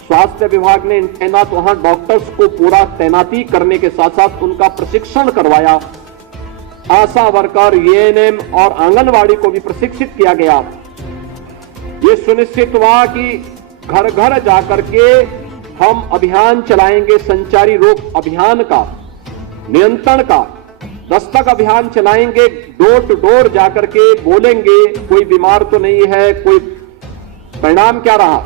स्वास्थ्य विभाग ने तैनात वहां डॉक्टर्स को पूरा तैनाती करने के साथ साथ उनका प्रशिक्षण करवाया। आशा वर्कर, एएनएम और आंगनवाड़ी को भी प्रशिक्षित किया गया। ये सुनिश्चित हुआ कि घर घर जाकर के हम अभियान चलाएंगे, संचारी रोग अभियान का, नियंत्रण का, दस्तक अभियान चलाएंगे। डोर टू डोर जाकर के बोलेंगे कोई बीमार तो नहीं है, कोई। परिणाम क्या रहा?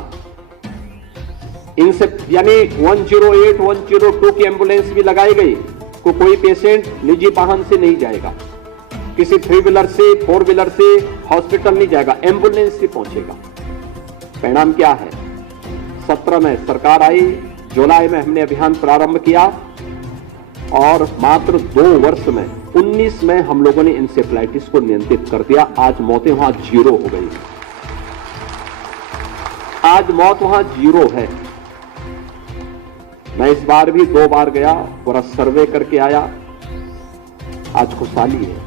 इनसे यानी 108, 102 की एम्बुलेंस भी लगाई गई। कोई पेशेंट निजी वाहन से नहीं जाएगा, किसी 3 व्हीलर से, 4 व्हीलर से हॉस्पिटल नहीं जाएगा, एम्बुलेंस से पहुंचेगा। परिणाम क्या है? 17 में सरकार आई, जुलाई में हमने अभियान प्रारंभ किया और मात्र 2 वर्ष में 19 में हम लोगों ने इंसेफ्लाइटिस को नियंत्रित कर दिया। आज मौतें वहां 0 हो गई। आज मौत वहां 0 है। मैं इस बार भी 2 बार गया, पूरा सर्वे करके आया। आज खुशहाली है,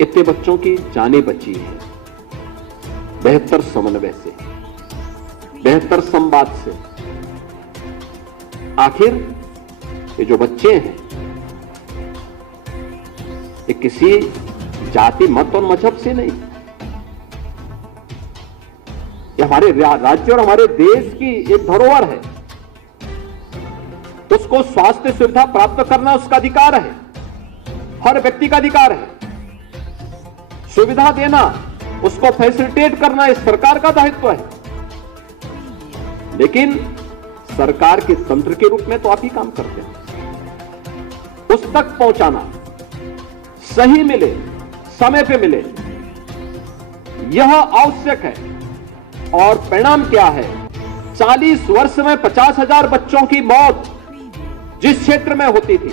इतने बच्चों की जानें बची है। बेहतर समन्वय से, बेहतर संवाद से। आखिर ये जो बच्चे हैं ये किसी जाति, मत और मजहब से नहीं, ये हमारे राज्य और हमारे देश की एक धरोहर है। उसको स्वास्थ्य सुविधा प्राप्त करना उसका अधिकार है, हर व्यक्ति का अधिकार है। सुविधा देना, उसको फैसिलिटेट करना इस सरकार का दायित्व है। लेकिन सरकार के तंत्र के रूप में तो आप ही काम करते हैं। उस तक पहुंचाना, सही मिले, समय पे मिले, यह आवश्यक है। और परिणाम क्या है? 40 वर्ष में 50,000 बच्चों की मौत जिस क्षेत्र में होती थी,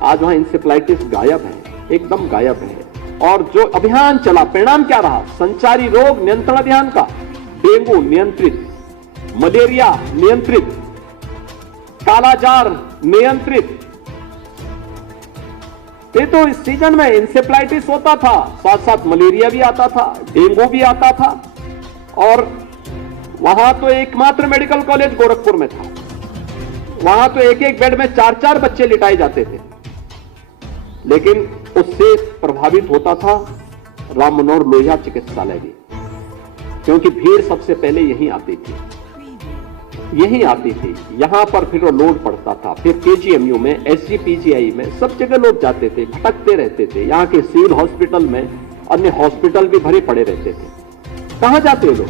आज वहां इंसेफ्लाइटिस गायब है, एकदम गायब है। और जो अभियान चला, परिणाम क्या रहा? संचारी रोग नियंत्रण अभियान का, डेंगू नियंत्रित, मलेरिया नियंत्रित, कालाजार नियंत्रित। ये तो इस सीजन में इंसेफ्लाइटिस होता था, साथ साथ मलेरिया भी आता था, डेंगू भी आता था। और वहां तो एकमात्र मेडिकल कॉलेज गोरखपुर में था, वहां तो एक एक बेड में 4-4 बच्चे लिटाए जाते थे। लेकिन उससे प्रभावित होता था राम मनोहर लोहिया चिकित्सालय भी, क्योंकि भीड़ सबसे पहले यहीं आती थी। यहां पर फिर वो लोड पड़ता था। फिर केजीएमयू में, एसजीपीजीआई में, सब जगह लोग जाते थे, भटकते रहते थे। यहां के सिविल हॉस्पिटल में अन्य हॉस्पिटल भी भरे पड़े रहते थे। कहां जाते लोग?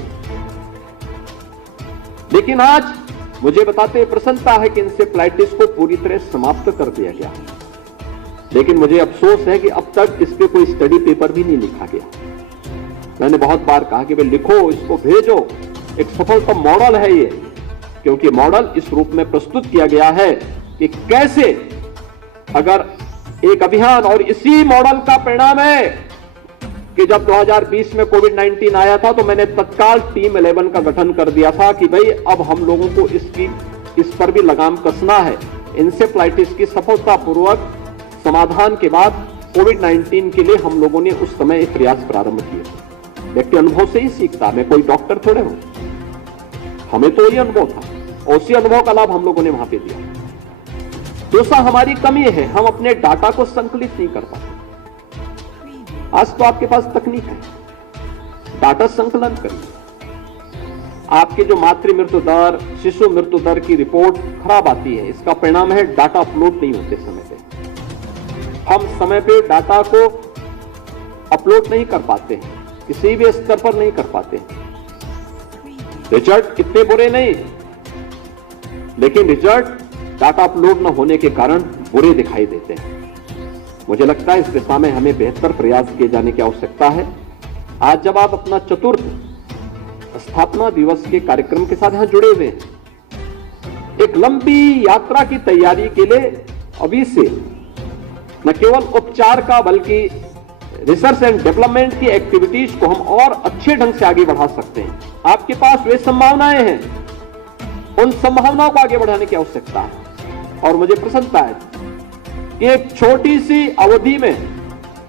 लेकिन आज मुझे बताते प्रसन्नता है कि इंसेफ्लाइटिस को पूरी तरह समाप्त कर दिया गया। लेकिन मुझे अफसोस है कि अब तक इस पे कोई स्टडी पेपर भी नहीं लिखा गया। मैंने बहुत बार कहा कि भाई लिखो, इसको भेजो, एक सफलतम मॉडल है ये। क्योंकि मॉडल इस रूप में प्रस्तुत किया गया है कि कैसे अगर एक अभियान, और इसी मॉडल का परिणाम है कि जब 2020 में कोविड-19 आया था तो मैंने तत्काल टीम 11 का गठन कर दिया था कि भाई अब हम लोगों को इस पर भी लगाम कसना है। इंसेफ्लाइटिस की सफलतापूर्वक समाधान के बाद कोविड-19 के लिए हम लोगों ने उस समय एक प्रयास प्रारंभ किए। व्यक्ति अनुभव से ही सीखता, मैं कोई डॉक्टर थोड़े हूं, हमें तो ये अनुभव था, और उसी अनुभव का लाभ हम लोगों ने वहां पे दिया। दूसरा हमारी कमी है, हम अपने डाटा को संकलित नहीं कर पाते। आज तो आपके पास तकनीक है, डाटा संकलन करिए। आपके जो मातृ मृत्यु दर, शिशु मृत्यु दर की रिपोर्ट खराब आती है, इसका परिणाम है डाटा अपलोड नहीं होते समय पे। हम समय पे डाटा को अपलोड नहीं कर पाते हैं, किसी भी स्तर पर नहीं कर पाते। रिजल्ट इतने बुरे नहीं, लेकिन रिजल्ट डाटा अपलोड न होने के कारण बुरे दिखाई देते हैं। मुझे लगता है इस दिशा में हमें बेहतर प्रयास किए जाने की आवश्यकता है। आज जब आप अपना 4th स्थापना दिवस के कार्यक्रम के साथ यहां जुड़े हुए हैं, एक लंबी यात्रा की तैयारी के लिए अभी से न केवल उपचार का बल्कि रिसर्च एंड डेवलपमेंट की एक्टिविटीज को हम और अच्छे ढंग से आगे बढ़ा सकते हैं। आपके पास वे संभावनाएं हैं, उन संभावनाओं को आगे बढ़ाने की आवश्यकता है। और मुझे प्रसन्नता है कि एक छोटी सी अवधि में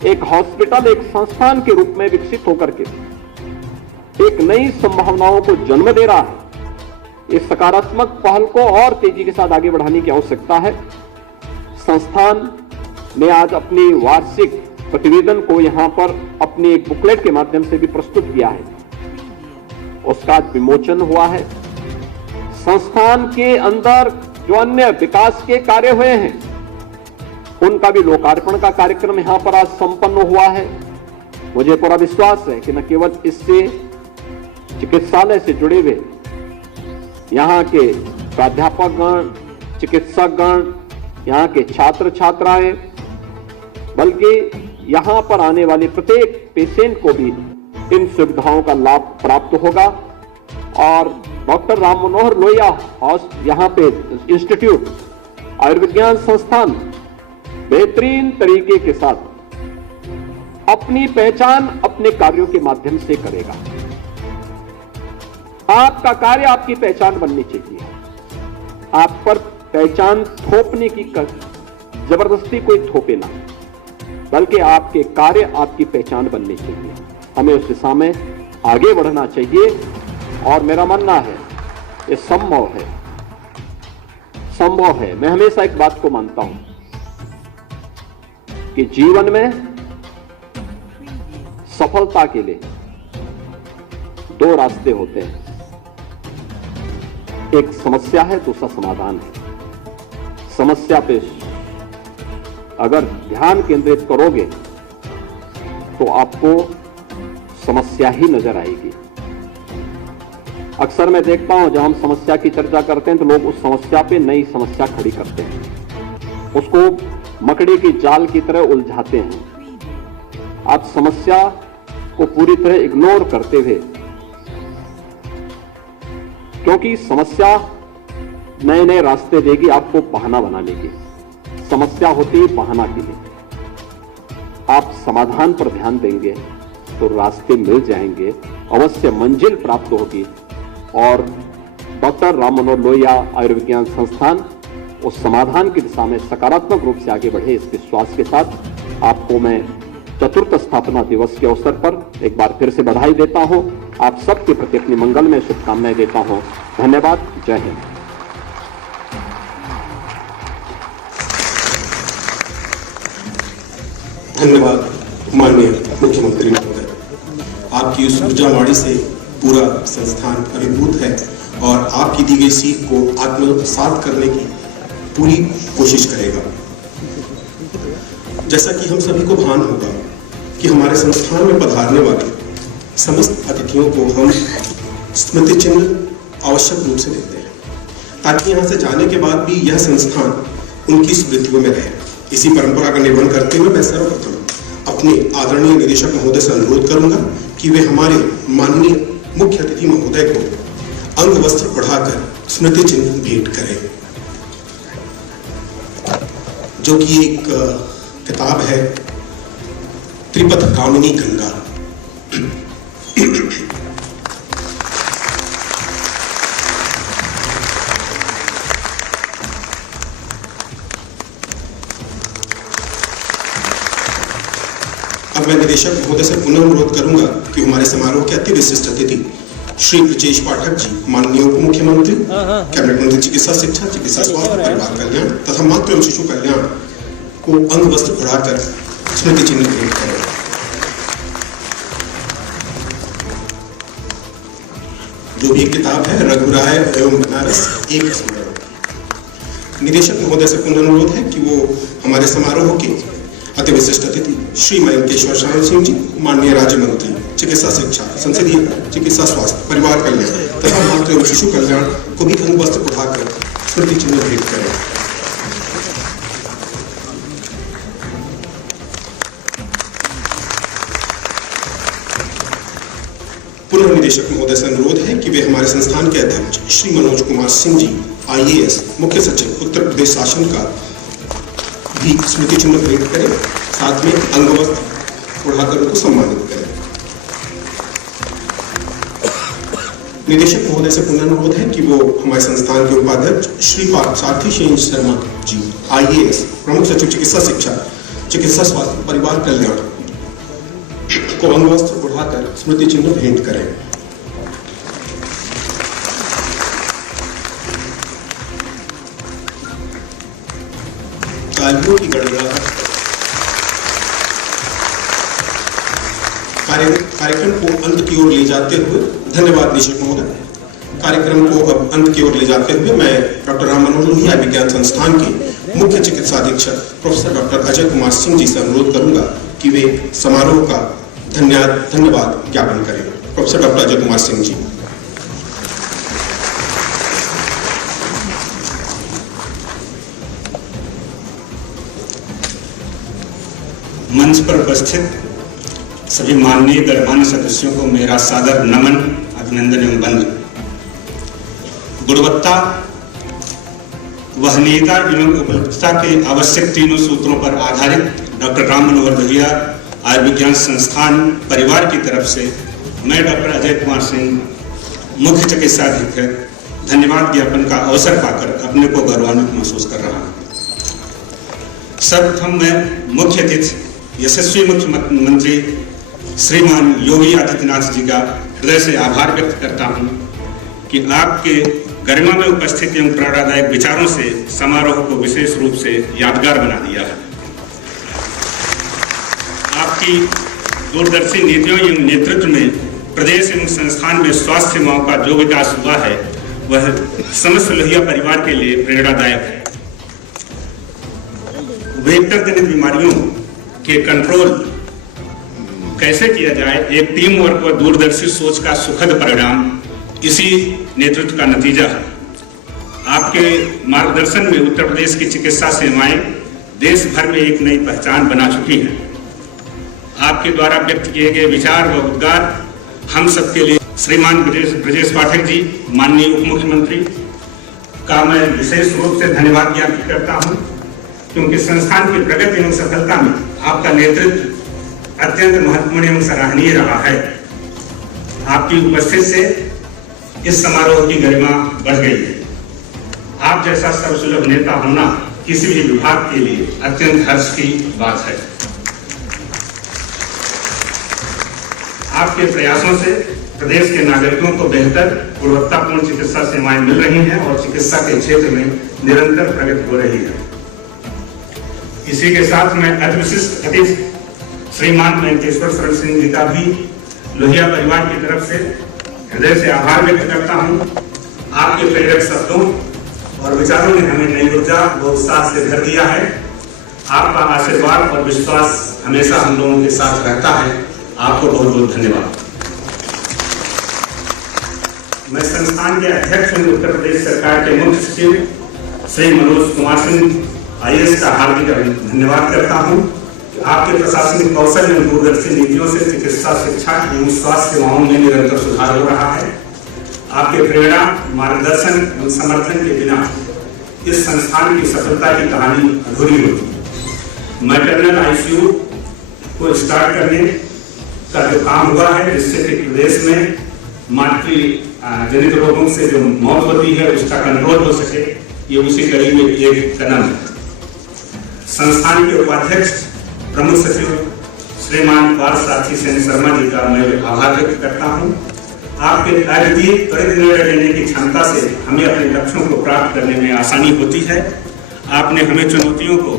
एक हॉस्पिटल एक संस्थान के रूप में विकसित होकर के एक नई संभावनाओं को जन्म दे रहा है। इस सकारात्मक पहल को और तेजी के साथ आगे बढ़ाने की आवश्यकता है। संस्थान ने आज अपनी वार्षिक प्रतिवेदन को यहां पर अपनी एक बुकलेट के माध्यम से भी प्रस्तुत किया है, उसका विमोचन हुआ है। संस्थान के अंदर जो अन्य विकास के कार्य हुए हैं उनका भी लोकार्पण का कार्यक्रम यहां पर आज संपन्न हुआ है। मुझे पूरा विश्वास है कि न केवल इससे चिकित्सालय से जुड़े हुए यहां के प्राध्यापकगण, चिकित्सकगण, यहां के छात्र छात्राएं, बल्कि यहां पर आने वाले प्रत्येक पेशेंट को भी इन सुविधाओं का लाभ प्राप्त होगा। और डॉक्टर राम मनोहर लोहिया यहां पे इंस्टीट्यूट, आयुर्विज्ञान संस्थान बेहतरीन तरीके के साथ अपनी पहचान अपने कार्यों के माध्यम से करेगा। आपका कार्य आपकी पहचान बननी चाहिए। आप पर पहचान थोपने की जबरदस्ती कोई थोपे ना, बल्कि आपके कार्य आपकी पहचान बननी चाहिए। हमें उस दिशा में आगे बढ़ना चाहिए। और मेरा मानना है ये संभव है, संभव है। मैं हमेशा एक बात को मानता हूं कि जीवन में सफलता के लिए 2 रास्ते होते हैं, एक समस्या है, दूसरा समाधान है। समस्या पे अगर ध्यान केंद्रित करोगे तो आपको समस्या ही नजर आएगी। अक्सर मैं देखता हूं जब हम समस्या की चर्चा करते हैं तो लोग उस समस्या पे नई समस्या खड़ी करते हैं, उसको मकड़ी की जाल की तरह उलझाते हैं। आप समस्या को पूरी तरह इग्नोर करते हुए, क्योंकि समस्या नए नए रास्ते देगी, आपको बहाना बना लेगी। समस्या होती है बहाना के लिए। आप समाधान पर ध्यान देंगे तो रास्ते मिल जाएंगे, अवश्य मंजिल प्राप्त होगी और डॉक्टर राम मनोहर लोहिया आयुर्विज्ञान संस्थान उस समाधान की दिशा में सकारात्मक रूप से आगे बढ़े, इस विश्वास के साथ आपको मैं चतुर्थ स्थापना दिवस के अवसर पर एक बार फिर से बधाई देता हूं। आप सबके प्रति अपनी मंगल में शुभकामनाएं देता हूं। धन्यवाद। जय हिंद। धन्यवाद माननीय मुख्यमंत्री महोदय, आपकी उस ऊर्जावाणी से पूरा संस्थान अभिभूत है और आपकी दी गई सीख को आत्मसात करने की पूरी कोशिश करेगा। जैसा कि हम सभी को भान होगा कि हमारे संस्थान में पधारने वाले समस्त अतिथियों को हम स्मृति चिन्ह आवश्यक रूप से देते हैं, ताकि यहाँ से जाने के बाद भी यह संस्थान उनकी स्मृतियों में रहे। इसी परंपरा का निर्वहन करते हुए मैं सर्वप्रथम अपने आदरणीय निदेशक महोदय से अनुरोध करूंगा कि वे हमारे माननीय मुख्य अतिथि महोदय को अंग वस्त्र पढ़ाकर स्मृति चिन्ह भेंट करें, जो कि एक किताब है त्रिपथ कामिनी गंगा। अब मैं निदेशक महोदय से पुनः अनुरोध करूंगा कि हमारे समारोह के अति विशिष्ट अतिथि श्री ब्रजेश पाठक जी, माननीय उप मुख्यमंत्री, कैबिनेट मंत्री चिकित्सा शिक्षा, चिकित्सा स्वास्थ्य परिवार कल्याण तथा मातृ एवं शिशु कल्याण को अंग वस्त्र पढ़ाकर स्मृति चिन्ह भेंट करें। जो भी किताब है रघुराय एवं बनारस एक स्मरण। निदेशक महोदय से पुनः अनुरोध है कि वो हमारे समारोह के अति विशिष्ट अतिथि श्री मयंकेश्वर शांत सिंह जी, माननीय राज्य मंत्री चिकित्सा शिक्षा, संसदीय चिकित्सा स्वास्थ्य परिवार कल्याण तथा मातृ एवं शिशु कल्याण को भी अंग वस्त्र पढ़ाकर स्मृति चिन्ह भेंट करें। पुनः निदेशक महोदय से अनुरोध है कि वे हमारे संस्थान के अध्यक्ष श्री मनोज कुमार सिंह जी, IAS, मुख्य सचिव उत्तर प्रदेश शासन का भी स्मृति चिन्ह भेंट करें, साथ में अंग वस्त्र पढ़ाकर उनको सम्मानित करें। निदेशक महोदय से पुनः अनुरोध है कि वो हमारे संस्थान के उपाध्यक्ष श्री सारथी शेन शर्मा जी, IAS, प्रमुख सचिव चिकित्सा शिक्षा, चिकित्सा स्वास्थ्य परिवार कल्याण को अंग वस्त्र पढ़ाकर स्मृति चिन्ह भेंट करें। तालियों की गड़गड़ाहट कार्यक्रम को अंत की ओर ले जाते हुए, धन्यवाद निदेशक महोदय। कार्यक्रम को अब अंत की ओर ले जाते हुए मैं डॉक्टर राम मनोहर लोहिया विज्ञान संस्थान के मुख्य चिकित्सा अधीक्षक प्रोफेसर डॉक्टर अजय कुमार सिंह जी से अनुरोध करूंगा कि वे समारोह का धन्यवाद ज्ञापन करें। प्रोफेसर डॉक्टर अजय कुमार सिंह जी। मंच पर उपस्थित सभी माननीय गणमान्य सदस्यों को मेरा सादर नमन, अभिनंदन एवं वंदन। गुणवत्ता, वहनीयता एवं उपलब्धता के आवश्यक तीनों सूत्रों पर आधारित डॉक्टर राम मनोहर लोहिया आयुर्विज्ञान संस्थान परिवार की तरफ से मैं डॉक्टर अजय कुमार सिंह, मुख्य चिकित्सा अधीक्षक, धन्यवाद ज्ञापन का अवसर पाकर अपने को गौरवान्वित महसूस कर रहा हूँ। सर्वप्रथम मैं मुख्य अतिथि यशस्वी मुख्यमंत्री श्रीमान योगी आदित्यनाथ जी का हृदय से आभार व्यक्त करता हूं कि आपके गरिमा में उपस्थित एवं प्रेरणादायक विचारों से समारोह को विशेष रूप से यादगार बना दिया है। आपकी दूरदर्शी नीतियों एवं नेतृत्व में प्रदेश एवं संस्थान में स्वास्थ्य सेवाओं का जो विकास हुआ है वह समस्त लोहिया परिवार के लिए प्रेरणादायक है। वेक्टर जनित बीमारियों के कंट्रोल कैसे किया जाए, एक टीम वर्क व दूरदर्शी सोच का सुखद परिणाम इसी नेतृत्व का नतीजा है। आपके मार्गदर्शन में उत्तर प्रदेश की चिकित्सा सेवाएं देश भर में एक नई पहचान बना चुकी हैं। आपके द्वारा व्यक्त किए गए विचार व उद्गार हम सबके लिए, श्रीमान ब्रजेश पाठक जी, माननीय उप मुख्यमंत्री का मैं विशेष रूप से धन्यवाद ज्ञापित करता हूं, क्योंकि संस्थान की प्रगति एवं सफलता में आपका नेतृत्व अत्यंत महत्वपूर्ण एवं सराहनीय रहा है। आपकी उपस्थिति से इस समारोह की गरिमा बढ़ गई है। आप जैसा सर्वसुलभ नेता होना किसी भी विभाग के लिए अत्यंत हर्ष की बात है। आपके प्रयासों से प्रदेश के नागरिकों को बेहतर गुणवत्तापूर्ण चिकित्सा सेवाएं मिल रही हैं और चिकित्सा के क्षेत्र में निरंतर प्रगति हो रही है। इसी के साथ मैं अति विशिष्ट अतिथि श्रीमान वेंकटेश्वर शरण सिंह जी का भी लोहिया परिवार की तरफ से हृदय से आभार व्यक्त करता हूं। आपके प्रेरक शब्दों और विचारों ने हमें नई ऊर्जा व उत्साह से भर दिया है। आपका आशीर्वाद और विश्वास हमेशा हम लोगों के साथ रहता है। आपको बहुत बहुत धन्यवाद। मैं संस्थान के अध्यक्ष एवं उत्तर प्रदेश सरकार के मुख्य सचिव श्री मनोज कुमार सिंह IAS का हार्दिक धन्यवाद करता हूं। आपके प्रशासनिक कौशल एवं दूरदर्शी नीतियों से चिकित्सा शिक्षा एवं स्वास्थ्य सेवाओं में निरंतर सुधार हो रहा है। आपके प्रेरणा, मार्गदर्शन एवं समर्थन के बिना इस संस्थान की सफलता की कहानी अधूरी होती। मैटरनल ICU को स्टार्ट करने का जो काम हुआ है, जिससे कि प्रदेश में मातृ जनित रोगों से जो मौत होती है उसका कंट्रोल हो सके, ये उसी कड़ी में एक कदम है। संस्थान के उपाध्यक्ष प्रमुख सचिव श्रीमान पार्थ साथी सेन शर्मा जी का मैं आभार व्यक्त करता हूं। आपके अद्वितीय त्वरित निर्णय लेने की क्षमता से हमें अपने लक्ष्यों को प्राप्त करने में आसानी होती है। आपने हमें चुनौतियों को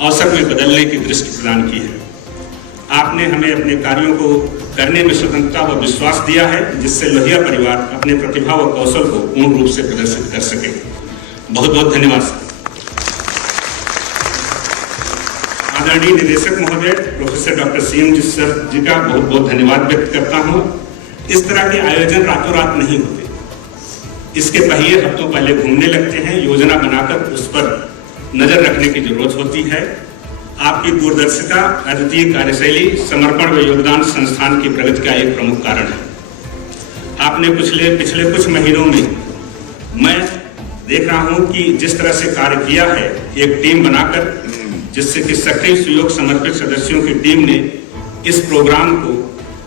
अवसर में बदलने की दृष्टि प्रदान की है। आपने हमें अपने कार्यों को करने में स्वतंत्रता व विश्वास दिया है, जिससे लोहिया परिवार अपने प्रतिभा व कौशल को पूर्ण रूप से प्रदर्शित कर सके। बहुत बहुत धन्यवाद। आदरणीय निदेशक महोदय प्रोफेसर डॉक्टर CM सर जी का बहुत बहुत धन्यवाद व्यक्त करता हूं। इस तरह के आयोजन रातों रात नहीं होते। इसके पहिए हफ्तों पहले घूमने लगते हैं। योजना बनाकर उस पर नजर रखने की जरूरत होती है। आपकी दूरदर्शिता, अद्वितीय कार्यशैली, समर्पण व योगदान संस्थान की प्रगति का एक प्रमुख कारण है। आपने पिछले कुछ महीनों में मैं देख रहा हूं कि जिस तरह से कार्य किया है, एक टीम बनाकर, जिससे कि सक्रिय सुयोग समर्पित सदस्यों की टीम ने इस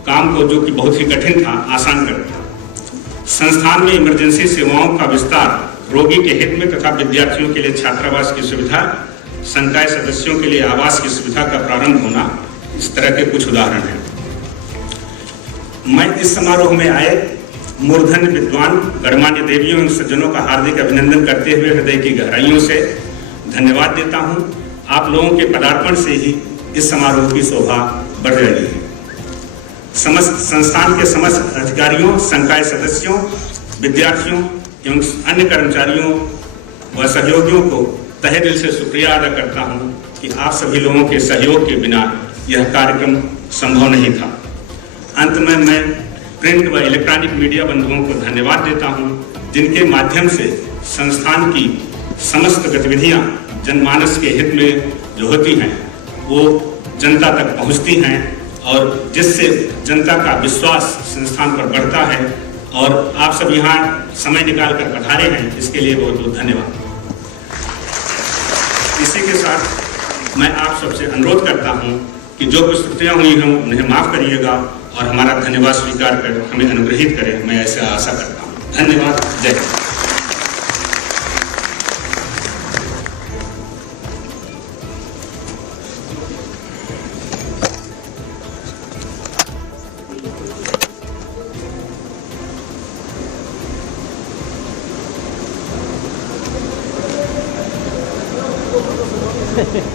काम को जो कि बहुत ही कठिन था, आसान कर दिया। संस्थान में इमरजेंसी सेवाओं का विस्तार, रोगी के हित में तथा विद्यार्थियों के लिए छात्रावास की सुविधा, संकाय सदस्यों के लिए आवास की सुविधा का प्रारंभ होना, इस तरह के कुछ उदाहरण हैं। मैं इस समारोह में आए मूर्धन्य विद्वान गणमान्य देवियों एवं सज्जनों का हार्दिक अभिनंदन करते हुए हृदय की गहराइयों से धन्यवाद देता हूं। आप लोगों के पदार्पण से ही इस समारोह की शोभा बढ़ रही है। समस्त संस्थान के समस्त अधिकारियों, संकाय सदस्यों, विद्यार्थियों एवं अन्य कर्मचारियों व सहयोगियों को तहे दिल से शुक्रिया अदा करता हूं कि आप सभी लोगों के सहयोग के बिना यह कार्यक्रम संभव नहीं था। अंत में मैं प्रिंट व इलेक्ट्रॉनिक मीडिया बंधुओं को धन्यवाद देता हूं, जिनके माध्यम से संस्थान की समस्त गतिविधियां जनमानस के हित में जो होती हैं वो जनता तक पहुंचती हैं और जिससे जनता का विश्वास संस्थान पर बढ़ता है। और आप सब यहाँ समय निकाल कर पधारे हैं, इसके लिए बहुत बहुत धन्यवाद। इसी के साथ मैं आप सबसे अनुरोध करता हूँ कि जो कुछ त्रुटियाँ हुई हों उन्हें माफ करिएगा और हमारा धन्यवाद स्वीकार कर हमें अनुग्रहित करें। मैं ऐसा आशा करता हूँ। धन्यवाद। जय हिंद। Hehehe